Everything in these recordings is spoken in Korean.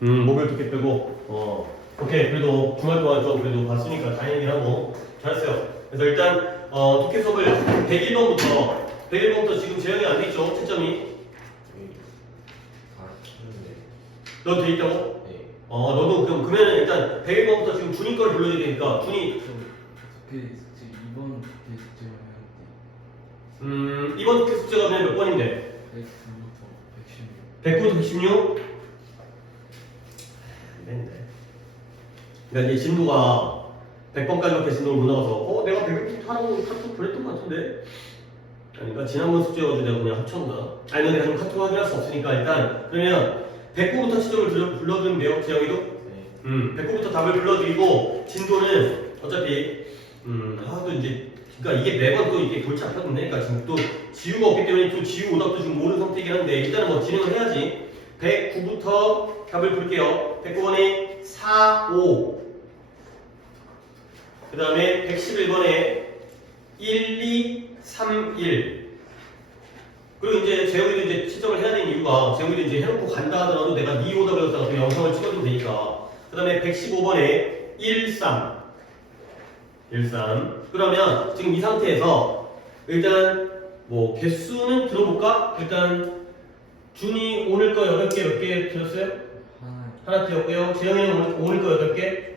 목요일 토픽 빼고 오케이. 그래도 주말 동안 좀 그래도 봤으니까 다행이긴 하고 잘했어요. 그래서 일단 토픽 수업을 101번부터 지금 재현이 안 돼 있죠? 채점이 다 키는데. 너 돼 있다고? 네. 너도 그러면 일단 101번부터 지금 준이 거를 불러야 되니까 준이 어떻게 지금 이번 토픽 숙제를 해야 돼? 이번 토픽 숙제가 그냥 몇 번인데? 109부터 116. 109부터 116? 안 되는데. 그러니까 이제 진도가 100번까지밖에 진도를 못 나가서 내가 100번 하라고 카톡 보냈던 것 같은데? 그러니까 지난번 숙제여가지고 내가 그냥 합쳤나? 아니 내가 지금 카톡 확인할 수 없으니까 일단 그러면 109부터 지점을 불러주면 돼요? 재영이도? 네. 109부터 답을 불러드리고 진도는 어차피 하도 이제 그러니까 이게 매번 또 이게 골치 아팠네. 그러니까 지금 또 지우가 없기 때문에 또 지우 오답도 지금 모르는 상태이긴 한데 일단은 뭐 진행을 해야지. 109부터 답을 볼게요. 109번에 4, 5. 그 다음에 111번에 1, 2, 3, 1. 그리고 이제 재영이도 이제 채점을 해야 되는 이유가 재영이도 이제 해놓고 간다 하더라도 내가 네 오답을 갖다가 그 영상을 찍어주면 되니까. 그 다음에 115번에 1, 3. 1, 3. 그러면 지금 이 상태에서 일단 뭐 개수는 들어볼까? 일단 준이 오늘 거 8개 몇 개 들었어요? 하나 들었고요. 재영이는 오늘 거 8개?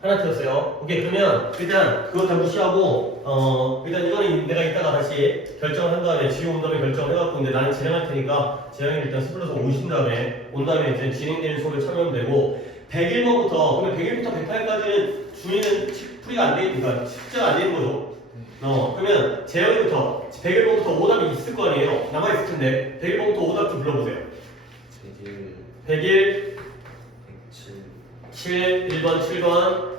하나 들었어요. 오케이. 그러면 일단 그거 다 무시하고 일단 이거는 내가 이따가 다시 결정을 한 다음에 지우 온 다음에 결정을 해갖고 이제 나는 진행할 테니까 재영이는 일단 스플러서 오신 다음에 온 다음에 이제 진행되는 수업을 참여하면 되고 101번부터 그러면 101부터 108까지는 준이는 풀이가 안 돼, 그러니까 숙제가 안 되는 거죠. 그러면 재영이부터 101번부터 오답이 있을 거 아니에요. 남아있을 텐데 101번부터 오답 좀 불러보세요. 101, 101, 107, 7, 1번, 7번,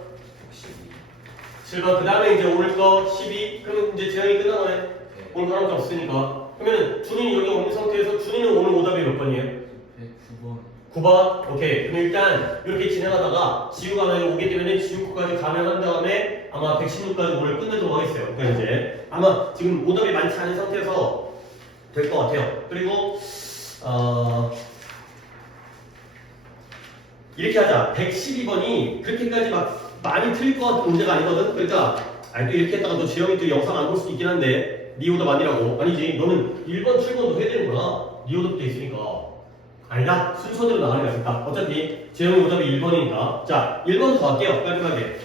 112. 7번, 그 다음에 이제 오늘 거 12. 그러면 이제 재영이 끝난 거네. 네. 오늘 하나밖에 없으니까. 그러면 준이는 여기 없는 상태에서 준이는 오늘 오답이 몇 번이에요? 109번. 9번. 오케이. 그럼 일단 이렇게 진행하다가 지우가 만약에 오게 되면 지우 거까지 감행한 다음에 아마 116까지 오늘 끝내도록 하겠어요. 그러니까 이제 아마 지금 오답이 많지 않은 상태에서 될 것 같아요. 그리고 이렇게 하자. 112번이 그렇게까지 막 많이 틀릴 것 같은 문제가 아니거든. 그러니까 또 이렇게 했다가 또 지영이 또 영상 안 볼 수도 있긴 한데 니 오답 아니라고. 아니지. 너는 1번, 7번도 해야 되는구나. 니 오답도 있으니까. 아니다. 순서대로 나가는 거야. 됐다. 어차피 재영이 오답이 1번이니까. 자, 1번부터 갈게요. 깔끔하게.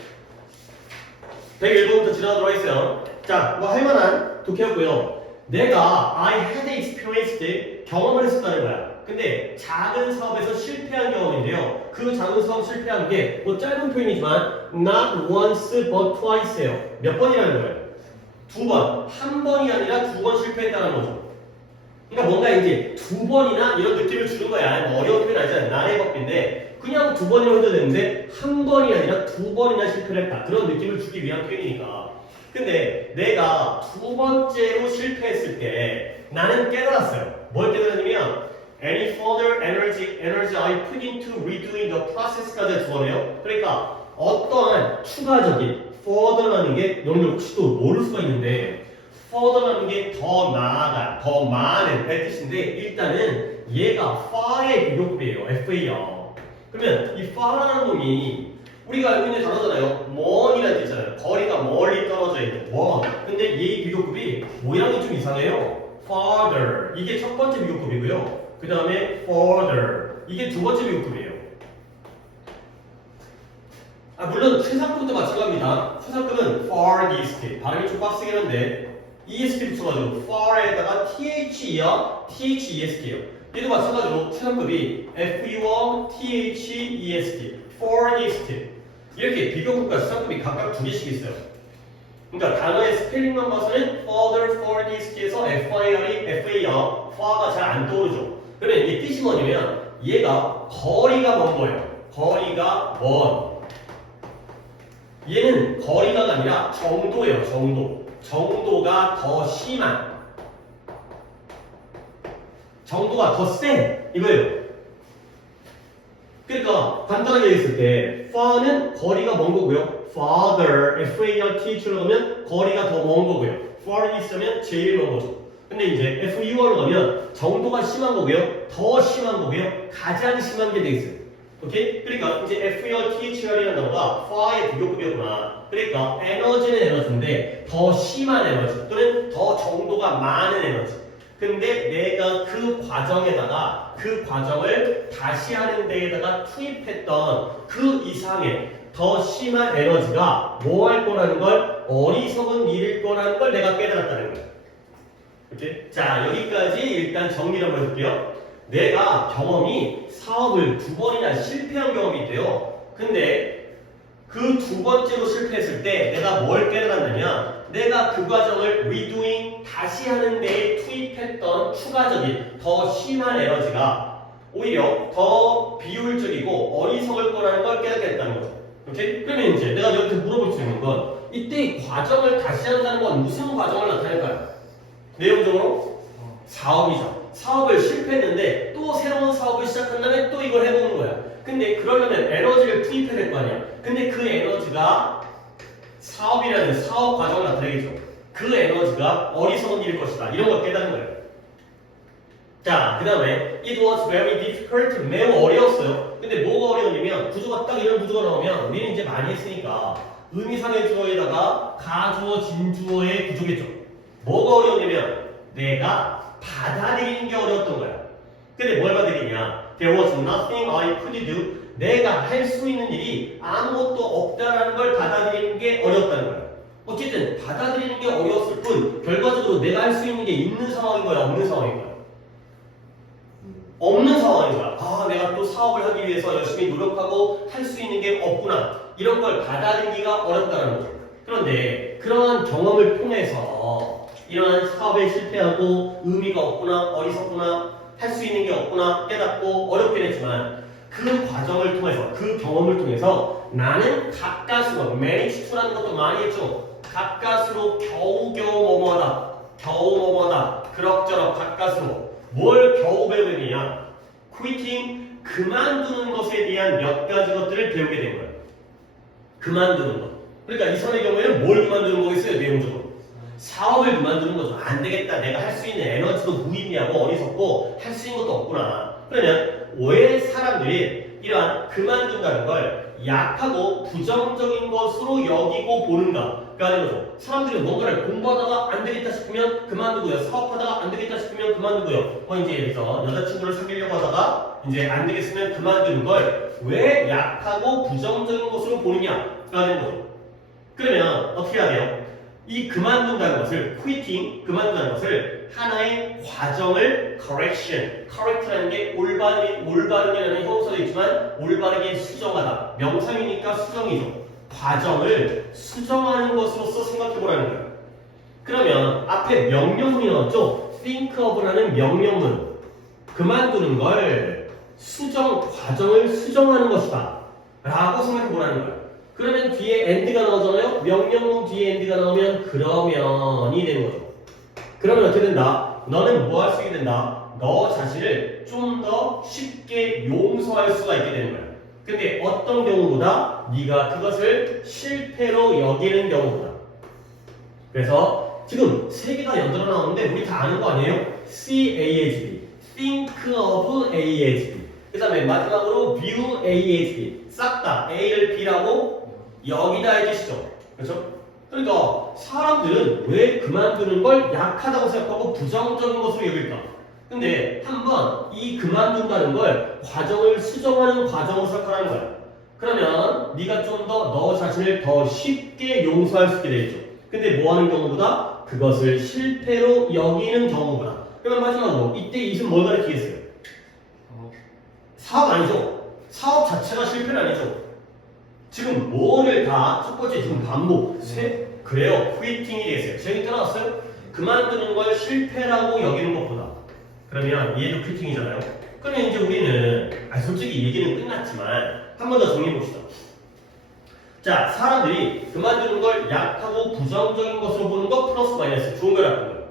101번부터 지나가도록 하겠어요. 자, 뭐 할만한 독해였고요. 내가 I had experienced 경험을 했었다는 거야. 근데 작은 사업에서 실패한 경험인데요. 그 작은 사업 실패한 게 뭐 짧은 표현이지만 not once but twice예요. 몇 번이라는 거예요? 두 번. 한 번이 아니라 두 번 실패했다는 거죠. 그러니까 뭔가 이제 두 번이나 이런 느낌을 주는 거야. 뭐 어려운 표현 아니잖아. 난의 법인데 그냥 두 번이라고 해도 되는데 한 번이 아니라 두 번이나 실패를 했다. 그런 느낌을 주기 위한 표현이니까. 근데 내가 두 번째로 실패했을 때 나는 깨달았어요. 뭘 깨달았냐면 any further energy I put into redoing the process까지 두 번이에요. 그러니까 어떠한 추가적인 further라는 게 너희들 혹시 또 모를 수가 있는데 further라는 게 더 나아가, 더 많은 의 뜻인데 일단은 얘가 far의 비교급이에요. FA요. 그러면 이 far라는 놈이 우리가 알고 있는 단어잖아요. 먼이라는 뜻 있잖아요. 거리가 멀리 떨어져 있는 먼. 근데 얘 비교급이 모양이 좀 이상해요. farther. 이게 첫 번째 비교급이고요. 그 다음에 further. 이게 두 번째 비교급이에요. 물론 최상급도 마찬가지입니다. 최상급은 farthest. 발음이 좀 빡세긴 한데 EST 붙여가지고 far에다가 THE야, THEST예요. 얘도 마찬가지로 최상급이 FU1, THEST, farthest. 이렇게 비교급과 최상급이 각각 두 개씩 있어요. 그러니까 단어의 스펠링만 봐서는 further, farthest에서 FAR, far가 잘 안 떠오르죠. 그러면 이 뜻이 뭐냐면 얘가 거리가 먼 거예요. 거리가 먼. 얘는 거리가 아니라 정도예요. 정도. 정도가 더 심한. 정도가 더 센. 이거예요. 그러니까 간단하게 얘기했을 때 far는 거리가 먼 거고요. farther, F-A-R-T-H로 가면 거리가 더 먼 거고요. farthest면 제일 먼 거죠. 근데 이제 FUR로 가면 정도가 심한 거고요. 더 심한 거고요. 가장 심한 게 돼 있어요. 오케이? 그러니까 이제 FERTHR이라는 단어가 FAR의 비교급이었구나. 그러니까 에너지는 에너지인데 더 심한 에너지 또는 더 정도가 많은 에너지. 근데 내가 그 과정에다가 그 과정을 다시 하는 데에다가 투입했던 그 이상의 더 심한 에너지가 뭐 할 거라는 걸 어리석은 일일 거라는 걸 내가 깨달았다는 거야. 오케이? 자, 여기까지 일단 정리를 한번 해볼게요. 내가 경험이 사업을 2번이나 실패한 경험이 있대요. 근데 그 2번째로 실패했을 때 내가 뭘 깨달았냐면 내가 그 과정을 redoing 다시 하는 데에 투입했던 추가적인 더 심한 에너지가 오히려 더 비효율적이고 어리석을 거라는 걸 깨닫게 됐다는 거죠. 오케이? 그러면 이제 내가 너한테 물어볼 수 있는 건 이때 이 과정을 다시 한다는 건 무슨 과정을 나타낼까요? 내용적으로 사업이죠. 사업을 실패했는데 또 새로운 사업을 시작한 다음에 또 이걸 해보는 거야. 근데 그러려면 에너지를 투입해야 될 거 아니야. 근데 그 에너지가 사업이라는 사업 과정을 나타내겠죠. 그 에너지가 어리석은 일일 것이다. 이런 걸 깨닫는 거예요. 자, 그 다음에 it was very difficult. 매우 어려웠어요. 근데 뭐가 어려웠냐면 구조가 딱 이런 구조가 나오면 우리는 이제 많이 했으니까 의미상의 주어에다가 가주어, 진주어의 구조겠죠. 뭐가 어려웠냐면 내가 받아들이는 게 어려웠던 거야. 근데 뭘 받아들이냐? There was nothing I could do. 내가 할 수 있는 일이 아무것도 없다라는 걸 받아들이는 게 어렵다는 거야. 어쨌든 받아들이는 게 어려웠을 뿐 결과적으로 내가 할 수 있는 게 있는 상황인 거야, 없는 상황인 거야? 없는 상황인 거야. 아, 내가 또 사업을 하기 위해서 열심히 노력하고 할 수 있는 게 없구나. 이런 걸 받아들이기가 어렵다는 거죠. 그런데 그러한 경험을 통해서 이러한 사업에 실패하고 의미가 없구나, 어리석구나, 할 수 있는 게 없구나 깨닫고 어렵긴 했지만 그 과정을 통해서, 그 경험을 통해서 나는 가까스로, manage to라는 것도 많이 했죠. 가까스로 겨우겨우 뭐뭐하다, 겨우 뭐뭐하다, 그럭저럭 가까스로 뭘 겨우 배우느냐? quitting, 그만두는 것에 대한 몇 가지 것들을 배우게 된 거예요. 그만두는 것. 그러니까 이 사람의 경우에는 뭘 그만두는 거겠어요, 내용적으로? 사업을 그만두는 거죠. 안 되겠다. 내가 할 수 있는 에너지도 무의미하고 어리석고 할 수 있는 것도 없구나. 그러면 왜 사람들이 이러한 그만둔다는 걸 약하고 부정적인 것으로 여기고 보는가가 하는 거죠. 사람들이 뭔가를 공부하다가 안 되겠다 싶으면 그만두고요. 사업하다가 안 되겠다 싶으면 그만두고요. 이제 여기서 여자친구를 사귀려고 하다가 이제 안 되겠으면 그만두는 걸 왜 약하고 부정적인 것으로 보느냐가 하는 거죠. 그러면 어떻게 해야 돼요? 이 그만둔다는 것을 quitting, 그만둔다는 것을 하나의 과정을 correction, correct라는 게 올바름이라는 형용사도 있지만 올바르게 수정하다, 명사이니까 수정이죠. 과정을 수정하는 것으로서 생각해보라는 거예요. 그러면 앞에 명령문이 나왔죠? think of라는 명령문, 그만두는 걸 과정을 수정하는 것이다 라고 생각해보라는 거예요. 그러면 뒤에 end가 나오잖아요? 명령문 뒤에 end가 나오면 그러면이 되는 거죠. 그러면 어떻게 된다? 너는 뭐 할 수 있게 된다? 너 자신을 좀 더 쉽게 용서할 수가 있게 되는 거야. 근데 어떤 경우보다 네가 그것을 실패로 여기는 경우보다. 그래서 지금 세 개가 연달아 나오는데 우리 다 아는 거 아니에요? CASB, Think of ASB. 그 다음에 마지막으로 View ASB. 싹 다 A를 B라고 여기다 해주시죠. 그렇죠? 그러니까 사람들은 왜 그만두는 걸 약하다고 생각하고 부정적인 것으로 여길까? 근데 한번 이 그만둔다는 걸 과정을 수정하는 과정으로 생각하라는 거야. 그러면 네가 좀 더 너 자신을 더 쉽게 용서할 수 있게 되겠죠. 근데 뭐 하는 경우보다 그것을 실패로 여기는 경우보다. 그러면 마지막으로 이때 이것은 뭘 가리키겠어요? 사업 아니죠? 사업 자체가 실패는 아니죠. 지금 뭐를 다 첫 번째 지금 반복 그래요. quitting이 되겠어요. 제가 따라왔어요? 그만두는 걸 실패라고 여기는 것보다. 그러면 얘도 quitting이잖아요. 그러면 이제 우리는 솔직히 얘기는 끝났지만 한 번 더 정리해 봅시다. 자, 사람들이 그만두는 걸 약하고 부정적인 것으로 보는 거 플러스 마이너스 좋은 거야, 나쁜 거야?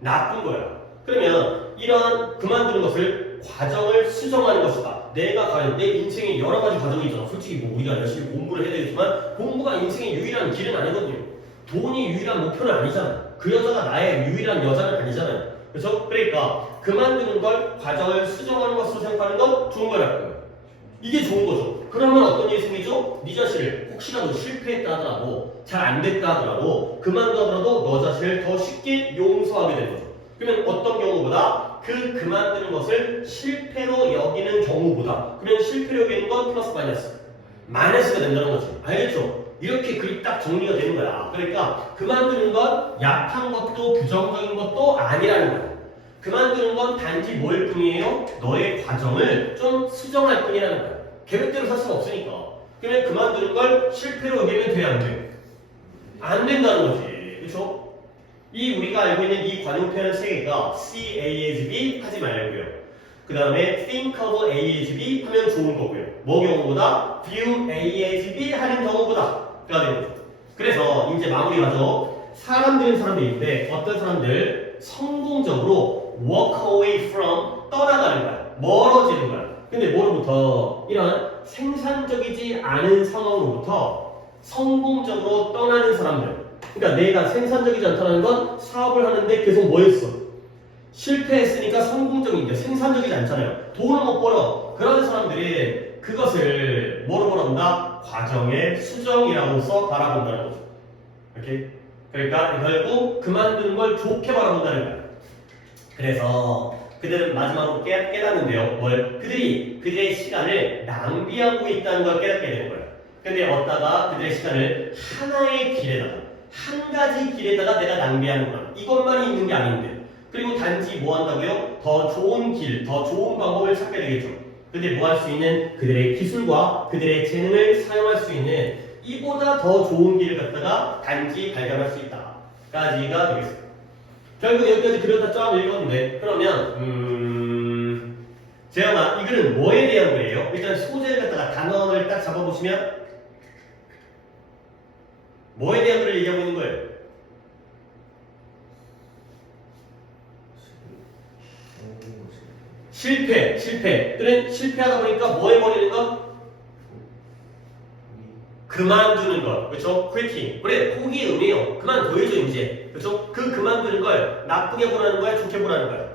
나쁜 거야. 그러면 이런 그만두는 것을 과정을 수정하는 것이다. 내가 가는 내 인생에 여러 가지 과정이 있잖아. 솔직히 뭐 우리가 열심히 공부를 해야 되겠지만 공부가 인생의 유일한 길은 아니거든요. 돈이 유일한 목표는 아니잖아. 그 여자가 나의 유일한 여자는 아니잖아요. 그렇죠? 그러니까 그만두는 걸 과정을 수정하는 것으로 생각하는 건 좋은 거라는 거예요. 이게 좋은 거죠. 그러면 어떤 일이 생기죠? 네 자신을 혹시라도 실패했다 하더라도 잘 안 됐다 하더라도 그만두더라도 너 자신을 더 쉽게 용서하게 되는 거죠. 그러면 어떤 경우보다 그만두는 것을 실패로 여기는 경우보다 그러면 실패로 여기는 건 플러스 마이너스가 된다는 거지. 알겠죠? 이렇게 글이 딱 정리가 되는 거야. 그러니까 그만두는 건 약한 것도 부정적인 것도 아니라는 거야. 그만두는 건 단지 뭘 뿐이에요? 너의 과정을 좀 수정할 뿐이라는 거야. 계획대로 살 수는 없으니까. 그러면 그만두는 걸 실패로 여기면 돼, 안 돼? 안 된다는 거지. 그쵸? 이 우리가 알고 있는 이 관용 표현 세 개가 see A as B 하지 말고요. 그 다음에 think of A as B 하면 좋은 거고요. 뭐 경우보다 view A as B 하는 경우보다 가 되는 거죠. 그래서 이제 마무리 가죠. 사람들인데 어떤 사람들 성공적으로 walk away from 떠나가는 거야. 멀어지는 거야. 근데 뭐로부터? 이런 생산적이지 않은 상황으로부터 성공적으로 떠나는 사람들. 그러니까 내가 생산적이지 않다는 건 사업을 하는데 계속 뭐 했어? 실패했으니까 성공적인데 생산적이지 않잖아요. 돈을 못 벌어. 그런 사람들이 그것을 뭐로 보란다? 과정의 수정이라고서 바라본다는 거죠. 이렇게. 그러니까 결국 그만두는 걸 좋게 바라본다는 거야. 그래서 그들은 마지막으로 깨닫는데요. 뭘? 그들의 시간을 낭비하고 있다는 걸 깨닫게 되는 거예요. 근데 어디다가 그들의 시간을 하나의 길에다가 한 가지 길에다가 내가 낭비하는 거야. 이것만이 있는 게 아닌데. 그리고 단지 뭐 한다고요? 더 좋은 길, 더 좋은 방법을 찾게 되겠죠. 근데 뭐 할 수 있는 그들의 기술과 그들의 재능을 사용할 수 있는 이보다 더 좋은 길을 갖다가 단지 발견할 수 있다. 까지가 되겠습니다. 결국 여기까지 그려다 쫙 읽었는데 그러면 제가 이 글은 뭐에 대한 거예요? 일단 소재를 갖다가 단어를 딱 잡아보시면 뭐에 대한 글을 얘기하고 있는 거예요? 실패. 그는 실패하다 보니까 뭐 해버리는 것? 그만두는 것. 그렇죠? quitting. 그래, 포기의 의미예요. 그만둬야죠, 이제. 그렇죠? 그만두는 걸 나쁘게 보라는 거야, 좋게 보라는 거야?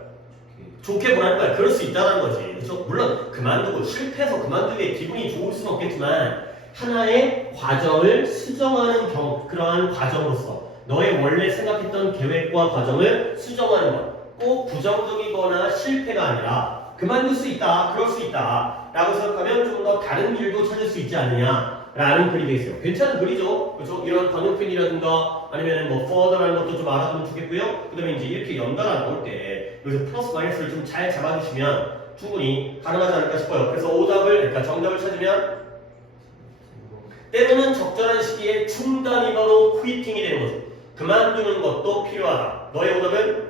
좋게 보라는 거야. 그럴 수 있다는 거지. 그렇죠? 물론 그만두고 실패해서 그만두기에 기분이 좋을 수는 없겠지만 하나의 과정을 수정하는 그러한 과정으로서 너의 원래 생각했던 계획과 과정을 수정하는 것. 꼭 부정적이거나 실패가 아니라 그만둘 수 있다, 그럴 수 있다 라고 생각하면 좀 더 다른 길도 찾을 수 있지 않느냐 라는 글이 되겠어요. 괜찮은 글이죠. 그렇죠? 이런 관용편이라든가 아니면 뭐 further라는 것도 좀 알아두면 좋겠고요. 그 다음에 이제 이렇게 연달아 나올 때 여기서 플러스 마이너스를 좀 잘 잡아주시면 충분히 가능하지 않을까 싶어요. 그래서 그러니까 정답을 찾으면 때로는 적절한 시기에 중단이 바로 퀴팅이 되는 거죠. 그만두는 것도 필요하다. 너의 오답은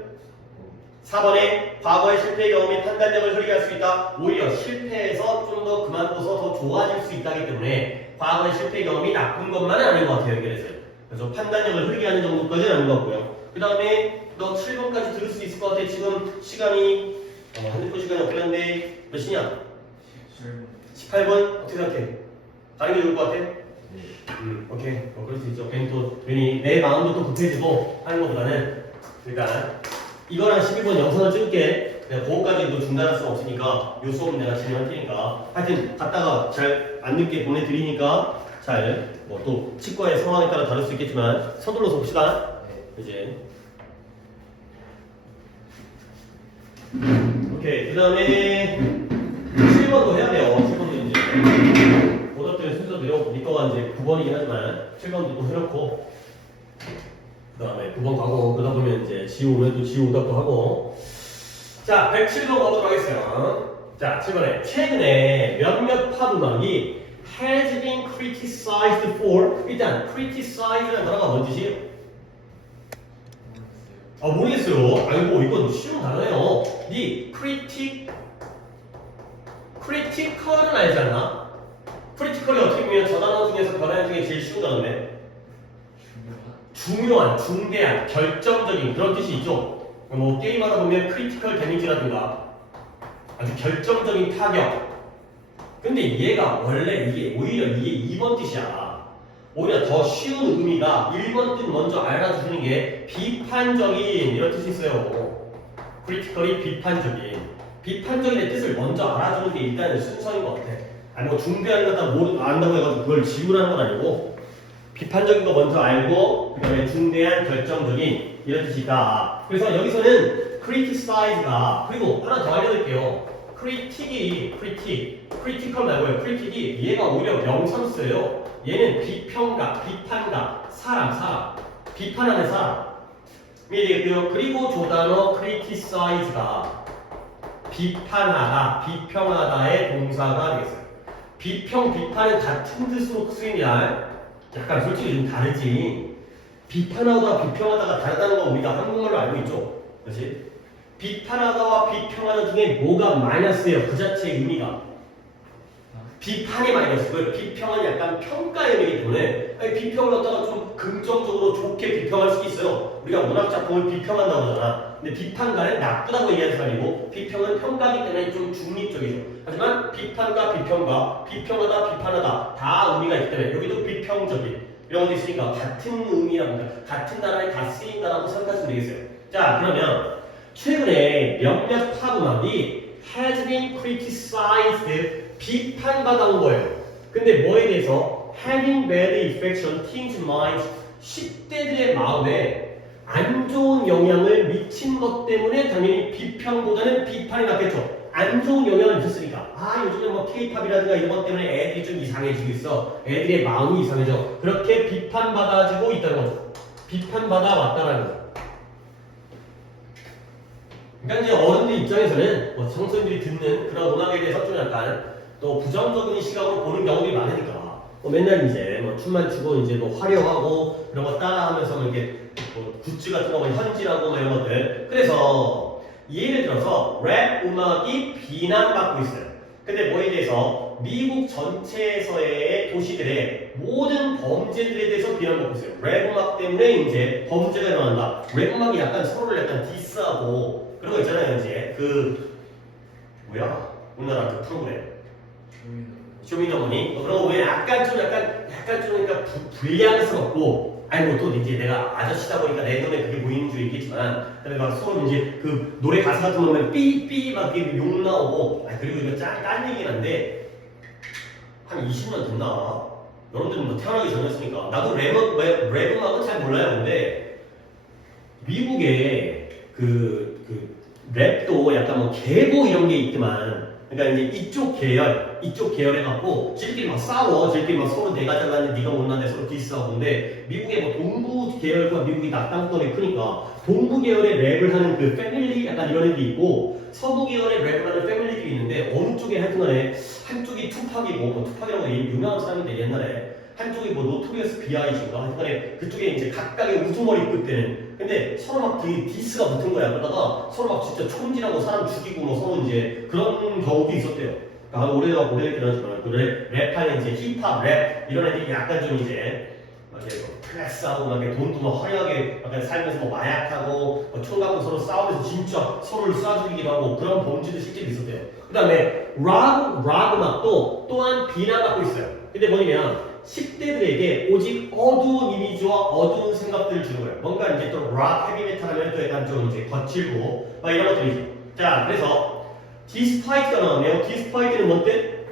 4번에 과거의 실패 경험이 판단력을 흐리게 할 수 있다. 오히려 실패해서 좀 더 그만둬서 더 좋아질 수 있다기 때문에 과거의 실패 경험이 나쁜 것만은 아닌 것 같아요. 연결해서요. 그래서 판단력을 흐리게 하는 정도까지는 아닌 것 같고요. 그 다음에 너 7번까지 들을 수 있을 것 같아. 지금 시간이 핸드폰 시간이 없는데 몇 시냐? 18분? 어떻게 생각해? 다른 게 좋을 것 같아? 오케이. 그럴 수 있죠. 괜히 내 마음도 또 급해지고 하는 것보다는 일단 이거랑 12번 영상을 찍을게. 내가 그거까지도 중단할 수는 없으니까 요 수업은 내가 진행할 테니까 하여튼 갔다가 잘 안 늦게 보내드리니까 잘 뭐 또 치과의 상황에 따라 다를 수 있겠지만 서둘러서 봅시다. 이제 오케이. 그 다음에 7번도 해야 돼요. 7번도 이제 오답들의 순서대로 니 거가 이제 9번이긴 하지만 7번도 또 해놓고 그 다음에 9번 가고 그러다 보면 이제 지우 오면 또 지우 오답도 하고. 자, 107번 가보도록 하겠어요. 자, 7번에 최근에 몇몇 팝 음악이 has been criticized for. 일단 criticize라는 단어가 뭔 뜻이에요? 모르겠어요. 아이고 이건 쉬운 단어예요. 니 critical은 알지 않나? critical이 어떻게 보면 저 단어 중에서 변화 중에 제일 쉬운 단어인데 중요한, 중대한, 결정적인 그런 뜻이 있죠. 뭐 게임하다 보면 크리티컬 데미지라든가 아주 결정적인 타격. 근데 얘가 원래 오히려 이게 2번 뜻이야. 오히려 더 쉬운 의미가 1번 뜻 먼저 알아주시는 게 비판적인 이런 뜻이 있어요. 크리티컬이 비판적인. 비판적인의 뜻을 먼저 알아주는 게 일단은 순서인 것 같아. 아니 뭐 중대한 거다 안다고 해가지고 그걸 지우라는 건 아니고 비판적인 거 먼저 알고 그다음에 중대한 결정적인 이런 뜻이다. 그래서 여기서는 criticize가 그리고 하나 더 알려드릴게요. critical 말고요. critic이 얘가 오히려 명사수예요. 얘는 비평가, 비판가, 사람, 비판하는 사람. 그리고 조단어 criticize가 비판하다, 비평하다의 동사가 되겠어요. 비판은 같은 뜻으로 쓰이냐? 약간 솔직히 좀 다르지. 비판하다, 비평하다가 다르다는 건 우리가 한국말로 알고 있죠. 그렇지? 비판하다와 비평하다 중에 뭐가 마이너스예요? 그 자체의 의미가. 비판이 마이너스고요. 비평은 약간 평가의 의미이기 때문에 비평을 갖다가 좀 긍정적으로 좋게 비평할 수 있어요. 우리가 문학작품을 비평한다고 하잖아. 근데 비판가는 나쁘다고 얘기하는 사람이고 비평은 평가이기 때문에 좀 중립적이죠. 하지만 비판과 비평과 비평하다, 비판하다 다 의미가 있기 때문에 여기도 비평적인 이런 것도 있으니까 같은 의미랍니다. 같은 나라에 다 쓰인다라고 생각하시면 되겠어요. 자, 그러면 최근에 몇몇 팝 음악이 has been criticized 비판받아온 거예요. 근데 뭐에 대해서 having bad effects on teens' minds 10대들의 마음에 안 좋은 영향을 미친 것 때문에 당연히 비평보다는 비판이 낫겠죠. 안 좋은 영향을 미쳤으니까 요즘에 뭐 K-팝이라든가 이런 것 때문에 애들이 좀 이상해지고 있어. 애들의 마음이 이상해져. 그렇게 비판받아지고 있다는 거죠. 비판받아 왔다라는 거. 그러니까 이제 어른들 입장에서는 뭐 청소년들이 듣는 그런 음악에 대해서 좀 약간 또 부정적인 시각으로 보는 경우들이 많으니까 뭐 맨날 이제 뭐 춤만 추고 이제 뭐 화려하고 그런 거 따라하면서 뭐 이렇게 뭐 굿즈 같은 거 현질하고 뭐 이런 것들. 그래서 예를 들어서 랩 음악이 비난받고 있어요. 근데 뭐에 대해서 미국 전체에서의 도시들의 모든 범죄들에 대해서 비난받고 있어요. 랩 음악 때문에 이제 범죄가 일어난다. 랩 음악이 약간 서로를 약간 디스하고 그런 거 있잖아요. 이제 우리나라 그 프로그램 쇼미더머니 그런 거 보면 약간 좀 그러니까 불량스럽고 뭐 또 이제 내가 아저씨다 보니까 내 눈에 그게 보이는 줄 있겠지만 그다음에 막 서로 이제 그 노래 가사 같은 거 보면 삐삐 막 이렇게 욕 나오고 그리고 이거 딴 얘기긴 한데 한 20년 됐나? 여러분들은 뭐 태어나기 전이었으니까 나도 랩 음악은 잘 몰라요. 근데 미국에 그 랩도 약간 뭐 계보 이런 게 있지만 그러니까 이제 이쪽 계열 해갖고 지들끼리 막 싸워. 지들끼리 막 서로 내가 잘났는데 네가 못났는데 서로 디스하고. 근데 미국의 뭐 동부 계열과 미국이 낙당성이 크니까 동부 계열의 랩을 하는 그 패밀리 약간 이런 애들이 있고 서부 계열의 랩을 하는 패밀리들이 있는데 어느 쪽에 하여튼간에 한쪽이 투팍이고 뭐 투팍이라고 유명한 사람인데 옛날에 한쪽이 뭐 노토리어스 B.I.G인가 하여튼간에 그쪽에 이제 각각의 우두머리 끝대는 근데 서로 막 디스가 붙은 거야. 그러다가 서로 막 진짜 총질하고 사람 죽이고 뭐 서로 이제 그런 경우도 있었대요. 그러니까 오래됐긴 하지만 랩하는 이제 힙합, 랩 이런 애들이 약간 좀 이제 막 이렇게 플렉스하고 막 이렇게 돈도 막 화려하게 약간 살면서 뭐 마약하고 뭐 총 갖고 서로 싸우면서 진짜 서로를 쏴 죽이기도 하고 그런 범죄도 실제로 있었대요. 그 다음에 락 음악도 또한 비난받고 있어요. 근데 뭐냐면 10대들에게 오직 어두운 이미지와 어두운 생각들을 주는 거예요. 뭔가 이제 또 락, 헤비메탈 하면 또 약간 좀 이제 거칠고 막 이런 것들이죠. 자, 그래서 despite가 나왔네요. despite는 뭔데?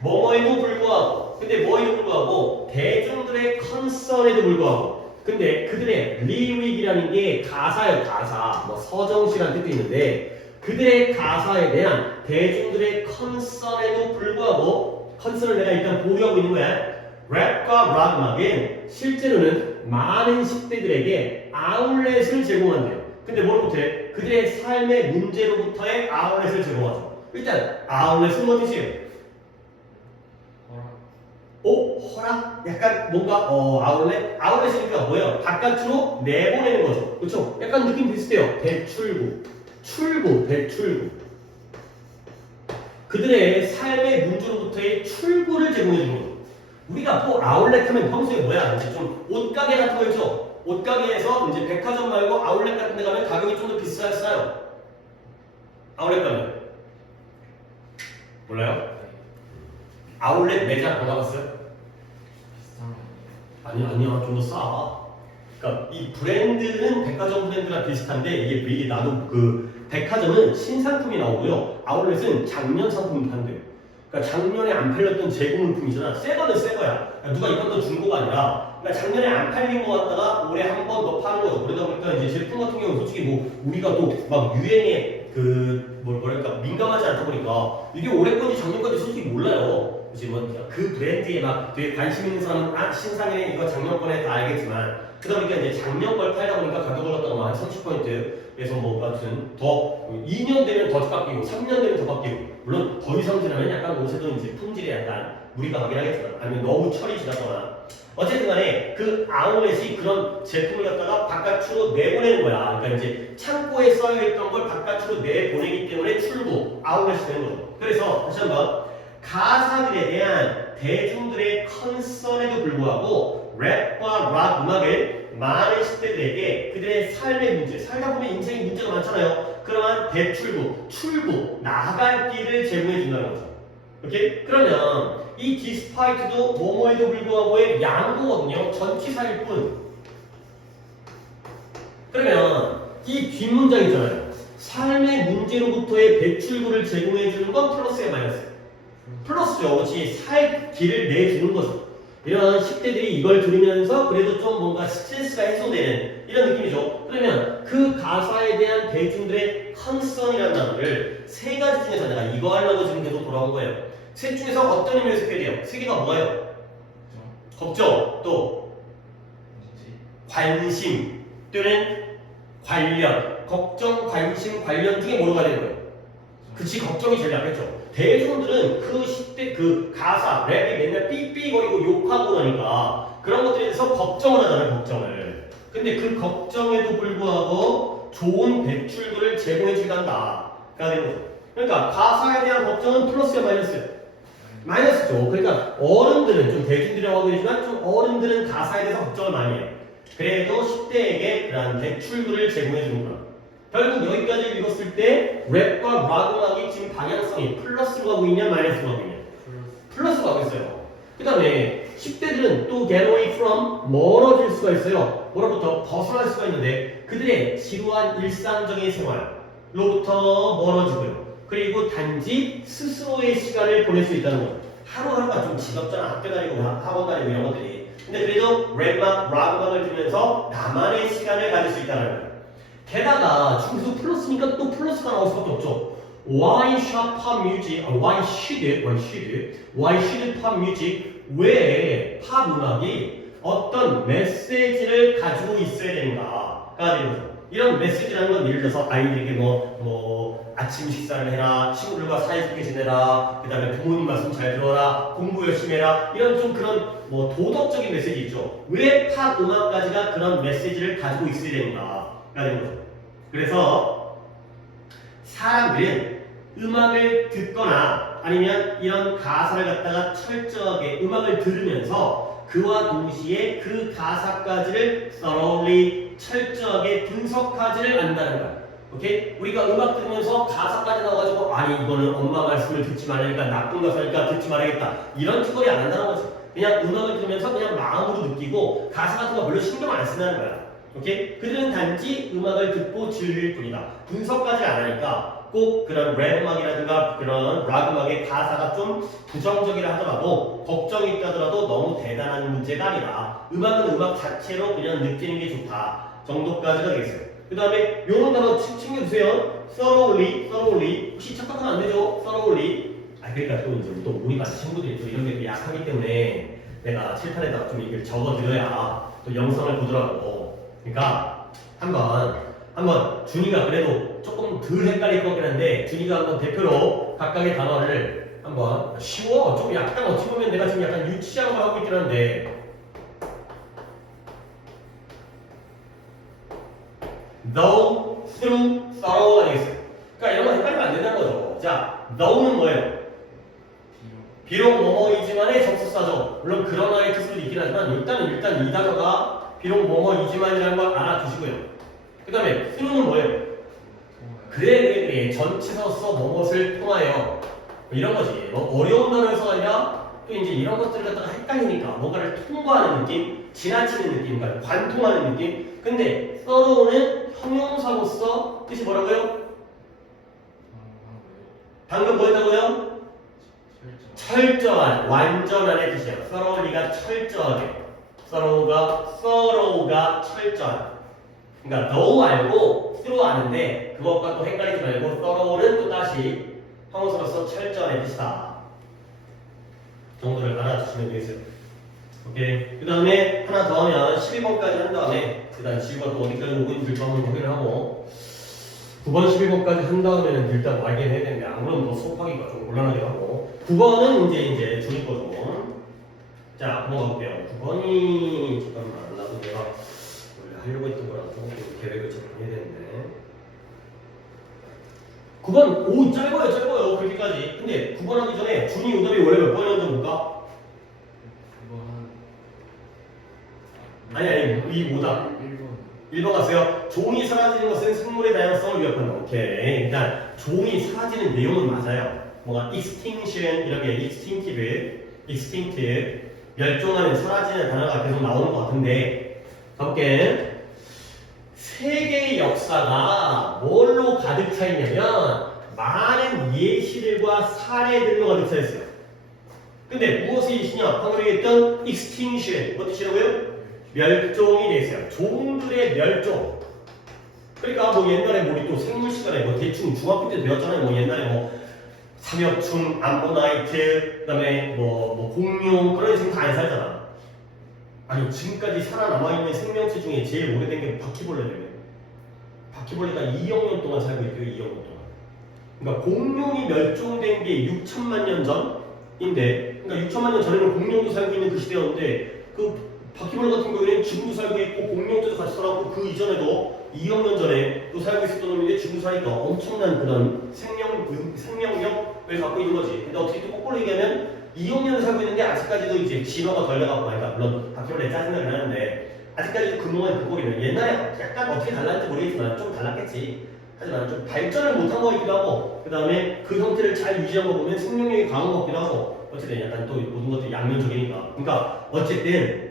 뭐뭐에도 불구하고. 근데 뭐에도 불구하고 대중들의 컨선에도 불구하고. 근데 그들의 리릭이라는 게 가사예요. 가사. 뭐 서정시라는 뜻도 있는데 그들의 가사에 대한 대중들의 컨선에도 불구하고 컨선을 내가 일단 보유하고 있는 거야. 랩과 락 음악은 실제로는 많은 10대들에게 아울렛을 제공한대요. 근데 뭐를 못해? 그들의 삶의 문제로부터의 아울렛을 제공하죠. 일단 아울렛은 뭔 뜻이에요? 허락? 약간 뭔가 아울렛? 아울렛이니까 뭐예요? 바깥으로 내보내는 거죠. 그렇죠? 약간 느낌 비슷해요. 배출구, 배출구. 그들의 삶의 문제로부터의 출구를 제공해주는 거죠. 우리가 또 아울렛 하면 평소에 뭐야? 이제 좀 옷가게 같은 거 있죠? 옷가게에서 이제 백화점 말고 아울렛 같은 데 가면 가격이 좀 더 비싸요? 아울렛 가면 몰라요? 아울렛 매장 가봤어요? 아니야 좀 더 싸. 그러니까 이 브랜드는 백화점 브랜드랑 비슷한데 이게 나도 그 백화점은 신상품이 나오고요. 아울렛은 작년 상품이 판대요. 그러니까 작년에 안 팔렸던 재고 물품이잖아. 새 거는 새 거야. 그러니까 누가 입었던 중고가 아니라 그러니까 작년에 안 팔린 거 갖다가 올해 한 번 더 파는 거죠. 그러다 보니까 이제 제품 같은 경우는 솔직히 뭐 우리가 또 막 유행에 뭐랄까 민감하지 않다 보니까 이게 올해 건지 작년 건지 솔직히 몰라요. 그치 뭐그 브랜드에 막 되게 관심 있는 사람은 신상이네 이거 작년 거네 다 알겠지만 그러다 보니까 이제 작년 걸 팔다 보니까 가격을 갖다가 뭐 한 30%에서 뭐 하여튼 더 2년 되면 더 바뀌고 3년 되면 더 바뀌고 물론 더 이상 지나면 약간 옷에도 이제 품질에 약간 무리가 가긴 하겠지만 아니면 너무 철이 지났거나 어쨌든 간에 그 아울렛이 그런 제품을 갖다가 바깥으로 내보내는 거야. 그러니까 이제 창고에 쌓여있던 걸 바깥으로 내보내기 때문에 출고, 아울렛이 되는 거죠. 그래서 다시 한번 가사들에 대한 대중들의 컨선에도 불구하고 랩과 락 음악을 많은 10대들에게 그들의 삶의 문제, 살다 보면 인생의 문제가 많잖아요. 그러한 대출구, 출구, 나갈 길을 제공해 준다는 거죠. 오케이? 그러면 이 despite도 뭐뭐에도 불구하고의 양보거든요. 전치사일 뿐. 그러면 이 뒷문장 있잖아요. 삶의 문제로부터의 배출구를 제공해 주는 건 플러스야 마이너스? 플러스죠. 그렇지. 살 길을 내주는 거죠. 이런 10대들이 이걸 들으면서 그래도 좀 뭔가 스트레스가 해소되는 이런 느낌이죠. 그러면 그 가사에 대한 대중들의 컨선이라는 단어를 세 가지 중에서 내가 이거 하려고 지금 계속 돌아온 거예요. 셋 중에서 어떤 의미를 해석해야 돼요? 세 개가 뭐예요? 걱정, 또 관심 또는 관련. 걱정, 관심, 관련 중에 뭐가 되는 거예요? 그치, 걱정이 제일 약했죠. 대중들은 그 10대 그 가사, 랩이 맨날 삐삐거리고 욕하고 나니까 그런 것들에 대해서 걱정을 하잖아요, 걱정을. 근데 그 걱정에도 불구하고 좋은 배출구를 제공해 주간다가 되는 거죠. 그러니까 가사에 대한 걱정은 플러스야 마이너스야? 마이너스죠. 그러니까 어른들은 좀 대중들이라고 하고 있지만 좀 어른들은 가사에 대해서 걱정을 많이 해요. 그래도 10대에게 그런 대출구를 제공해 주는구나. 결국 여기까지 읽었을 때 랩과 락 음악이 지금 방향성이 플러스로 가고 있냐 마이너스로 가고 있냐? 플러스로 가고 있어요. 그 다음에 10대들은 또 get away from 멀어질 수가 있어요. 뭐로부터 벗어날 수가 있는데 그들의 지루한 일상적인 생활로부터 멀어지고요. 그리고 단지 스스로의 시간을 보낼 수 있다는 것. 하루하루가 좀 지겹잖아. 학교 다니고 학원 다니고 이런 것들이. 근데 그래도 랩막, 락 음악을 들으면서 나만의 시간을 가질 수 있다는 거예요. 게다가 중수 플러스니까 또 플러스가 나올 수밖에 없죠. Why should pop music? Why should pop music? 왜 팝 음악이 어떤 메시지를 가지고 있어야 되는가가 되는 거죠. 이런 메시지라는 건 예를 들어서 아이들에게 뭐 아침 식사를 해라, 친구들과 사이좋게 지내라, 그 다음에 부모님 말씀 잘 들어라, 공부 열심히 해라, 이런 좀 그런 뭐 도덕적인 메시지 있죠. 왜 팝 음악까지가 그런 메시지를 가지고 있어야 되는가가 되는 거죠. 그래서 사람들은 음악을 듣거나 아니면 이런 가사를 갖다가 철저하게 음악을 들으면서 그와 동시에 그 가사까지를 thoroughly 철저하게 분석하지를 않는다는 거야. 오케이? 우리가 음악 들으면서 가사까지 나와가지고 아니 이거는 엄마 말씀을 듣지 말라니까 나쁜 가사니까 듣지 말아야겠다 이런 짓거리 안 한다는 거지. 그냥 음악을 들으면서 그냥 마음으로 느끼고 가사 같은 거 별로 신경 안 쓴다는 거야. 오케이? 그들은 단지 음악을 듣고 즐길 뿐이다. 분석까지 안 하니까 꼭 그런 랩 음악이라든가 그런 락 음악의 가사가 좀 부정적이라 하더라도 걱정이 있다더라도 너무 대단한 문제가 아니라 음악은 음악 자체로 그냥 느끼는 게 좋다 정도까지가 되겠어요. 그 다음에 요런 단어 챙겨주세요. thoroughly 혹시 착각하면 안 되죠? thoroughly 그러니까 또 이제 또 우리 같은 친구들이 또 이런 게 약하기 때문에 내가 칠판에다가 좀 이걸 적어드려야 또 영상을 보더라고. 그러니까 한번 준이가 그래도 조금 덜 헷갈릴 것 같긴 한데 준이가 한번 대표로 각각의 단어를 한번 쉬워 좀 약간 어찌 보면 내가 지금 약간 유치한 걸 하고 있긴 한데 though, through, thorough가 되겠어요. 그러니까 이런 거 헷갈리면 안 된다는 거죠. 자, though는 뭐예요? 비록 뭐뭐이지만의 접속사죠. 물론 그러나의 뜻도 있긴 하지만 일단 이 단어가 비록 뭐뭐이지만이라는 걸 알아두시고요. 그 다음에 through는 뭐예요? 그래 전치사로서 뭐뭇을 통하여 이런 거지. 뭐 어려운 단어에서가 아니라 또 이제 이런 것들을 갖다가 헷갈리니까 뭔가를 통과하는 느낌, 지나치는 느낌, 그러니까 관통하는 느낌. 근데 thorough는 형용사로서 뜻이 뭐라고요? 방금 뭐 했다고요? 철저한, 완전한의 뜻이야. thoroughly가 철저하게. thorough가 철저한. 그러니까 though 알고 through 아는데 그것과 또 헷갈리지 말고 thorough는 또 다시 형용사로서 철저한의 뜻이다. 정도를 알아주시면 되겠어요. 오케이. 그 다음에 하나 더 하면 12번까지 한 다음에 일단 지구가 또 어디까지 오고 있는지 한번 확인을 하고 9번, 11번까지 한 다음에는 일단 뭐 알게 해야 되는데 안 그러면 더 수업하기가 좀 곤란하게 하고 9번은 이제 중위 거죠. 자, 넘어가 볼게요. 9번이 잠깐만 나도 내가 원래 하려고 했던 거랑 조금 계획을 적용해야 되는데 9번 오 짧아요 그렇게까지. 근데 9번 하기 전에 준이 오답이 원래 몇 번이었는지 볼까? 그거 한 아니 이 오답 1번 1번 갔어요. 종이 사라지는 것은 생물의 다양성을 위협한다. 오케이. 일단 종이 사라지는 내용은 맞아요. 뭐가 extinction 이렇게 extinct 멸종하는 사라지는 단어가 계속 나오는 것 같은데 가볼게. 세계의 역사가 뭘로 가득 차 있냐면 많은 예시들과 사례들로 가득 차 있어요. 근데 무엇의 예시냐? 방금 얘기했던 extinction 뭐 뜻이라고요? 멸종이 돼 있어요. 종들의 멸종. 그러니까 뭐 옛날에 우리 또 생물 시간에 뭐 대충 중학교 때 배웠잖아요. 뭐 옛날에 뭐 삼엽충, 암모나이트, 그다음에 뭐 공룡 그런 애들 다 안 살잖아. 아니 지금까지 살아남아 있는 생명체 중에 제일 오래된 게 바퀴벌레래요. 바퀴벌레가 2억 년 동안 살고 있대요. 2억 년 동안. 그러니까 공룡이 멸종된 게 6천만 년 전인데, 그러니까 6천만 년 전에는 공룡도 살고 있는 그 시대였는데 그 바퀴벌레 같은 경우에는 지금도 살고 있고 공룡도 같이 살았고 그 이전에도 2억 년 전에 또 살고 있었던 놈인데 지금 사니까 엄청난 그런 생명력을 갖고 있는 거지. 근데 어떻게 또 거꾸로 얘기하면 2억 년을 살고 있는데 아직까지도 이제 진화가 덜 돼가고 그러니까 물론 바퀴벌레 짜증나긴 하는데 아직까지도 그동안 그 꼴이면 옛날에 약간 어떻게 달랐는지 모르겠지만 좀 달랐겠지. 하지만 좀 발전을 못한 거 같기도 하고 그 다음에 그 형태를 잘 유지한 거 보면 생명력이 강한 것 같기도 하고 어쨌든 약간 또 모든 것들이 양면적이니까 그러니까 어쨌든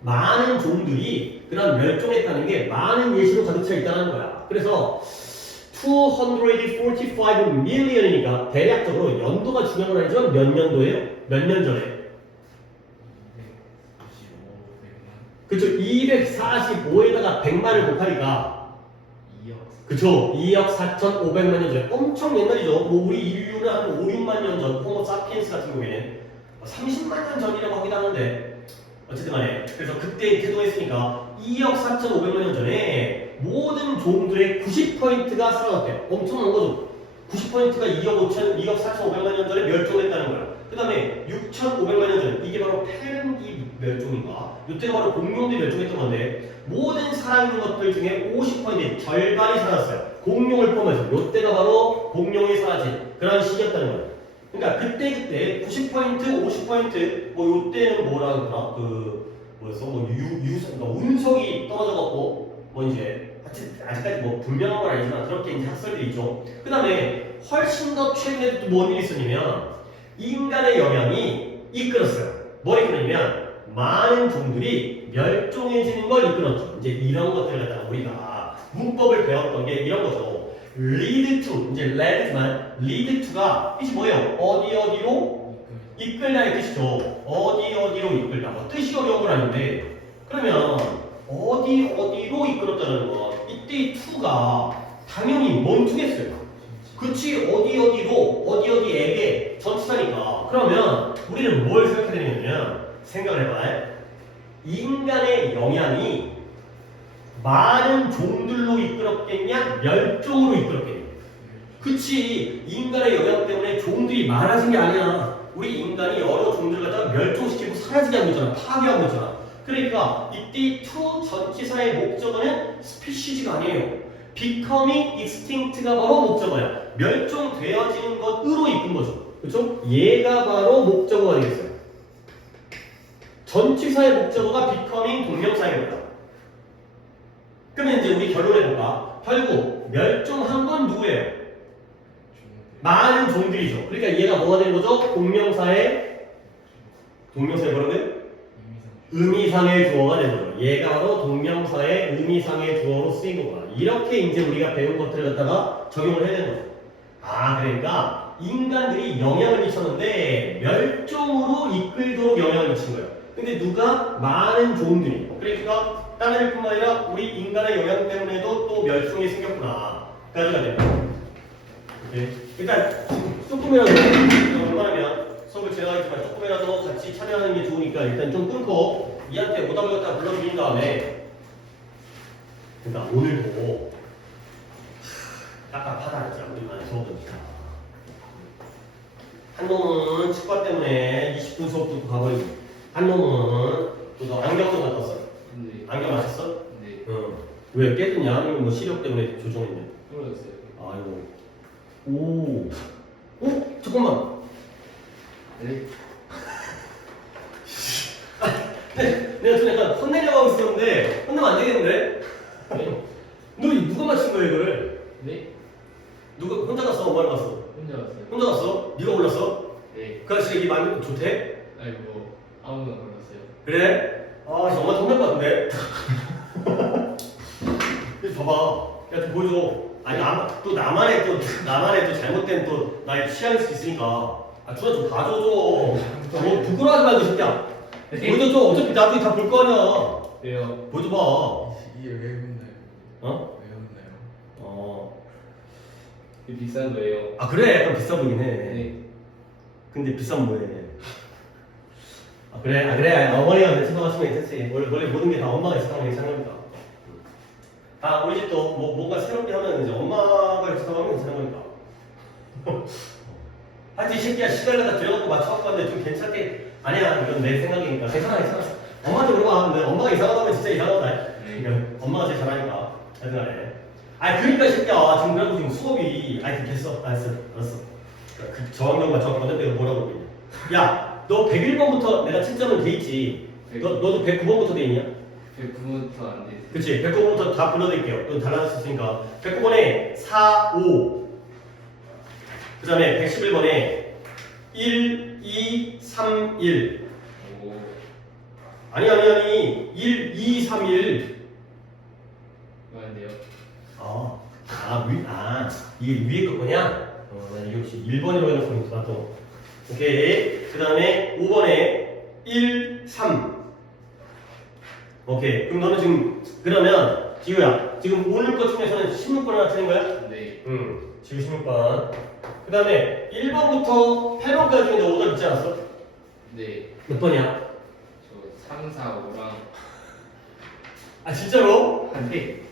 많은 종들이 그런 멸종했다는 게 많은 예시로 가득 차 있다는 거야. 그래서 245 million이니까 대략적으로 연도가 중요한 건 아니지만 몇 년도예요? 몇 년 전에? 245, 100만 그쵸? 245에다가 100만을 곱하니까 2억 그쵸? 2억 4,500만 년 전에 엄청 옛날이죠. 뭐 우리 인류는 한 5, 6만 년 전, 호모 사피엔스 같은 경우에는 30만 년 전이라고 하기도 하는데 어쨌든 간에 그래서 그때 태동했으니까 2억 4,500만 년 전에 모든 종들의 90%가 살아났대요. 엄청난 거죠. 90%가 2억 4,500만 년 전에 멸종했다는 거야. 그 다음에 6,500만 년 전에 이게 바로 페른기 멸종인가? 이때가 바로 공룡들이 멸종했던 건데 모든 살아있는 것들 중에 50% 절반이 살았어요. 공룡을 포함해서 이때가 바로 공룡이 사라진 그런 시기였다는 거예요. 그러니까 그때 90% 50%뭐 이때는 뭐라 그러나 그 뭐였어 뭐 그러니까 운석이 떨어져갖고 뭐 이제 아직까지 뭐 분명한 건 아니지만 그렇게 이제 학설들이 있죠. 그 다음에 훨씬 더 최근에 또 뭔 일이 있었냐면 인간의 영향이 이끌었어요. 뭘 이끌었냐면 많은 종들이 멸종해지는 걸 이끌었죠. 이제 이런 것들을 갖다가 우리가 문법을 배웠던 게 이런 거죠. lead to 이제 led지만 lead to가 뜻이 뭐예요? 어디로 이끌다의 뜻이죠. 어디로 이끌다. 뭐 뜻이 어려운 건 아닌데 그러면 어디로 이끌었다는 거 이때 to가 당연히 뭔 to겠어요. 그치 어디에게 전치사니까 그러면 우리는 뭘 생각해야 되냐면 생각을 해봐요. 인간의 영향이 많은 종들로 이끌었겠냐 멸종으로 이끌었겠냐. 그치 인간의 영향 때문에 종들이 많아진 게 아니야. 우리 인간이 여러 종들을 갖다가 멸종시키고 사라지게 하고 있잖아. 파괴하고 있잖아. 그러니까 이때 to 전치사의 목적어는 스피시즈가 아니에요. becoming extinct가 바로 목적어야. 멸종되어지는 것으로 이끈 거죠. 그렇죠? 얘가 바로 목적어가 되겠어요. 전치사의 목적어가 becoming 동명사입니다. 그러면 이제 우리 결론해볼까? 결국 멸종한 건 누구예요? 많은 종들이죠. 그러니까 얘가 뭐가 되는 거죠? 동명사의 뭐라고요? 의미상의 주어가 되는 거예요. 얘가 바로 동명사의 의미상의 주어로 쓰인 거구나. 이렇게 이제 우리가 배운 것들을 갖다가 적용을 해야 되는 거죠. 아 그러니까 인간들이 영향을 미쳤는데 멸종으로 이끌도록 영향을 미친 거예요. 근데 누가? 많은 종들이. 그러니까 다른 일뿐만 아니라 우리 인간의 영향 때문에도 또 멸종이 생겼구나. 까지가 됩니다. 오케이. 일단 조금이라도 웬만하면 수업을 진행하겠지만 조금이라도 같이 참여하는 게 좋으니까 일단 좀 끊고 이한테 오답을 갖다 불러드린 다음에 그러니까 오늘도 깝깝하다 진짜 우리만의 수업은. 한 놈은 치과 때문에 20분 수업 듣고 가버리고 한 놈은 또 안경도 갖다 써. 네. 안경 맞았어? 네. 응. 왜 깨졌냐? 아니면 뭐 시력 때문에 조정했냐? 떨어졌어요. 아이고. 오. 오? 잠깐만. 네. 내가 좀 약간 혼내려고 하고 있었는데 혼내면 안 되겠는데? 네. 너 누가 맞힌 거야 이거를? 네. 누가 혼자 갔어? 엄마랑 갔어? 혼자 왔어요. 혼자 갔어? 네가 골랐어? 네. 그 아저씨가 이 만든 거 좋대? 아이고 아무나 골랐어요. 그래? 아 정말 혼낼 것 같은데? 이거 봐봐. 야 좀 보여줘. 아니 또 나만의 또 잘못된 또 나의 취향일 수 있으니까. 아 누나 좀 봐줘 줘. 뭐 부끄러워하지 말고 새끼야. 보여줘 줘. 어차피 나도 다 볼 거 아니야. 왜요? 보여줘봐. 이게 왜 혼나요? 어? 왜 혼나요? 어. 이게 비싼 거예요. 아 그래 약간 비싸 보이긴 해. 네. 근데 비싼 뭐해? 아 그래 어머니가 대처하시면 괜찮지. 원래 모든 게 다 엄마가 대처하면 괜찮은 겁니다. 아 우리 집도 뭔가 새롭게 하면 이제 엄마가 대처하면 괜찮은 거니까. 하여튼 이 새끼야 시간을 갖다 들여갖고 맞춰갖고 왔는데 좀 괜찮게 아니야 이건 내 생각이니까 괜찮아. 엄마한테 물어봐. 근데 엄마가 이상하다면 진짜 이상하다. 네. 엄마가 제일 잘하니까 하여튼 간에. 아 그러니까 이 새끼야 지금 그래도 지금 수업이 아니 됐어 알았어. 그 저항력 맞춰갖고 내가 뭐라고 그러냐. 야 너 101번부터 내가 채점은 돼 있지. 너도 109번부터 돼 있냐? 109번부터 안 돼. 그치 109번부터 다 불러드릴게요. 또 달라질 수 있으니까 109번에 4, 5 그 다음에 111번에 1, 2, 3, 1 오. 아니 1, 2, 3, 1 뭐한데요? 이게 위에 거 거냐? 난 이게 혹시 1번이라고 해놓고 있구나 또. 오케이. 그 다음에 5번에 1, 3 오케이. 그럼 너는 지금 그러면 지우야 지금 오늘 것 중에서는 16번 하나 틀린 거야? 네. 지우 16번. 그 다음에 1번부터 8번까지 너 오답 있지 않았어? 네. 몇 번이야? 저 3, 4, 5랑 아 진짜로? 한 대.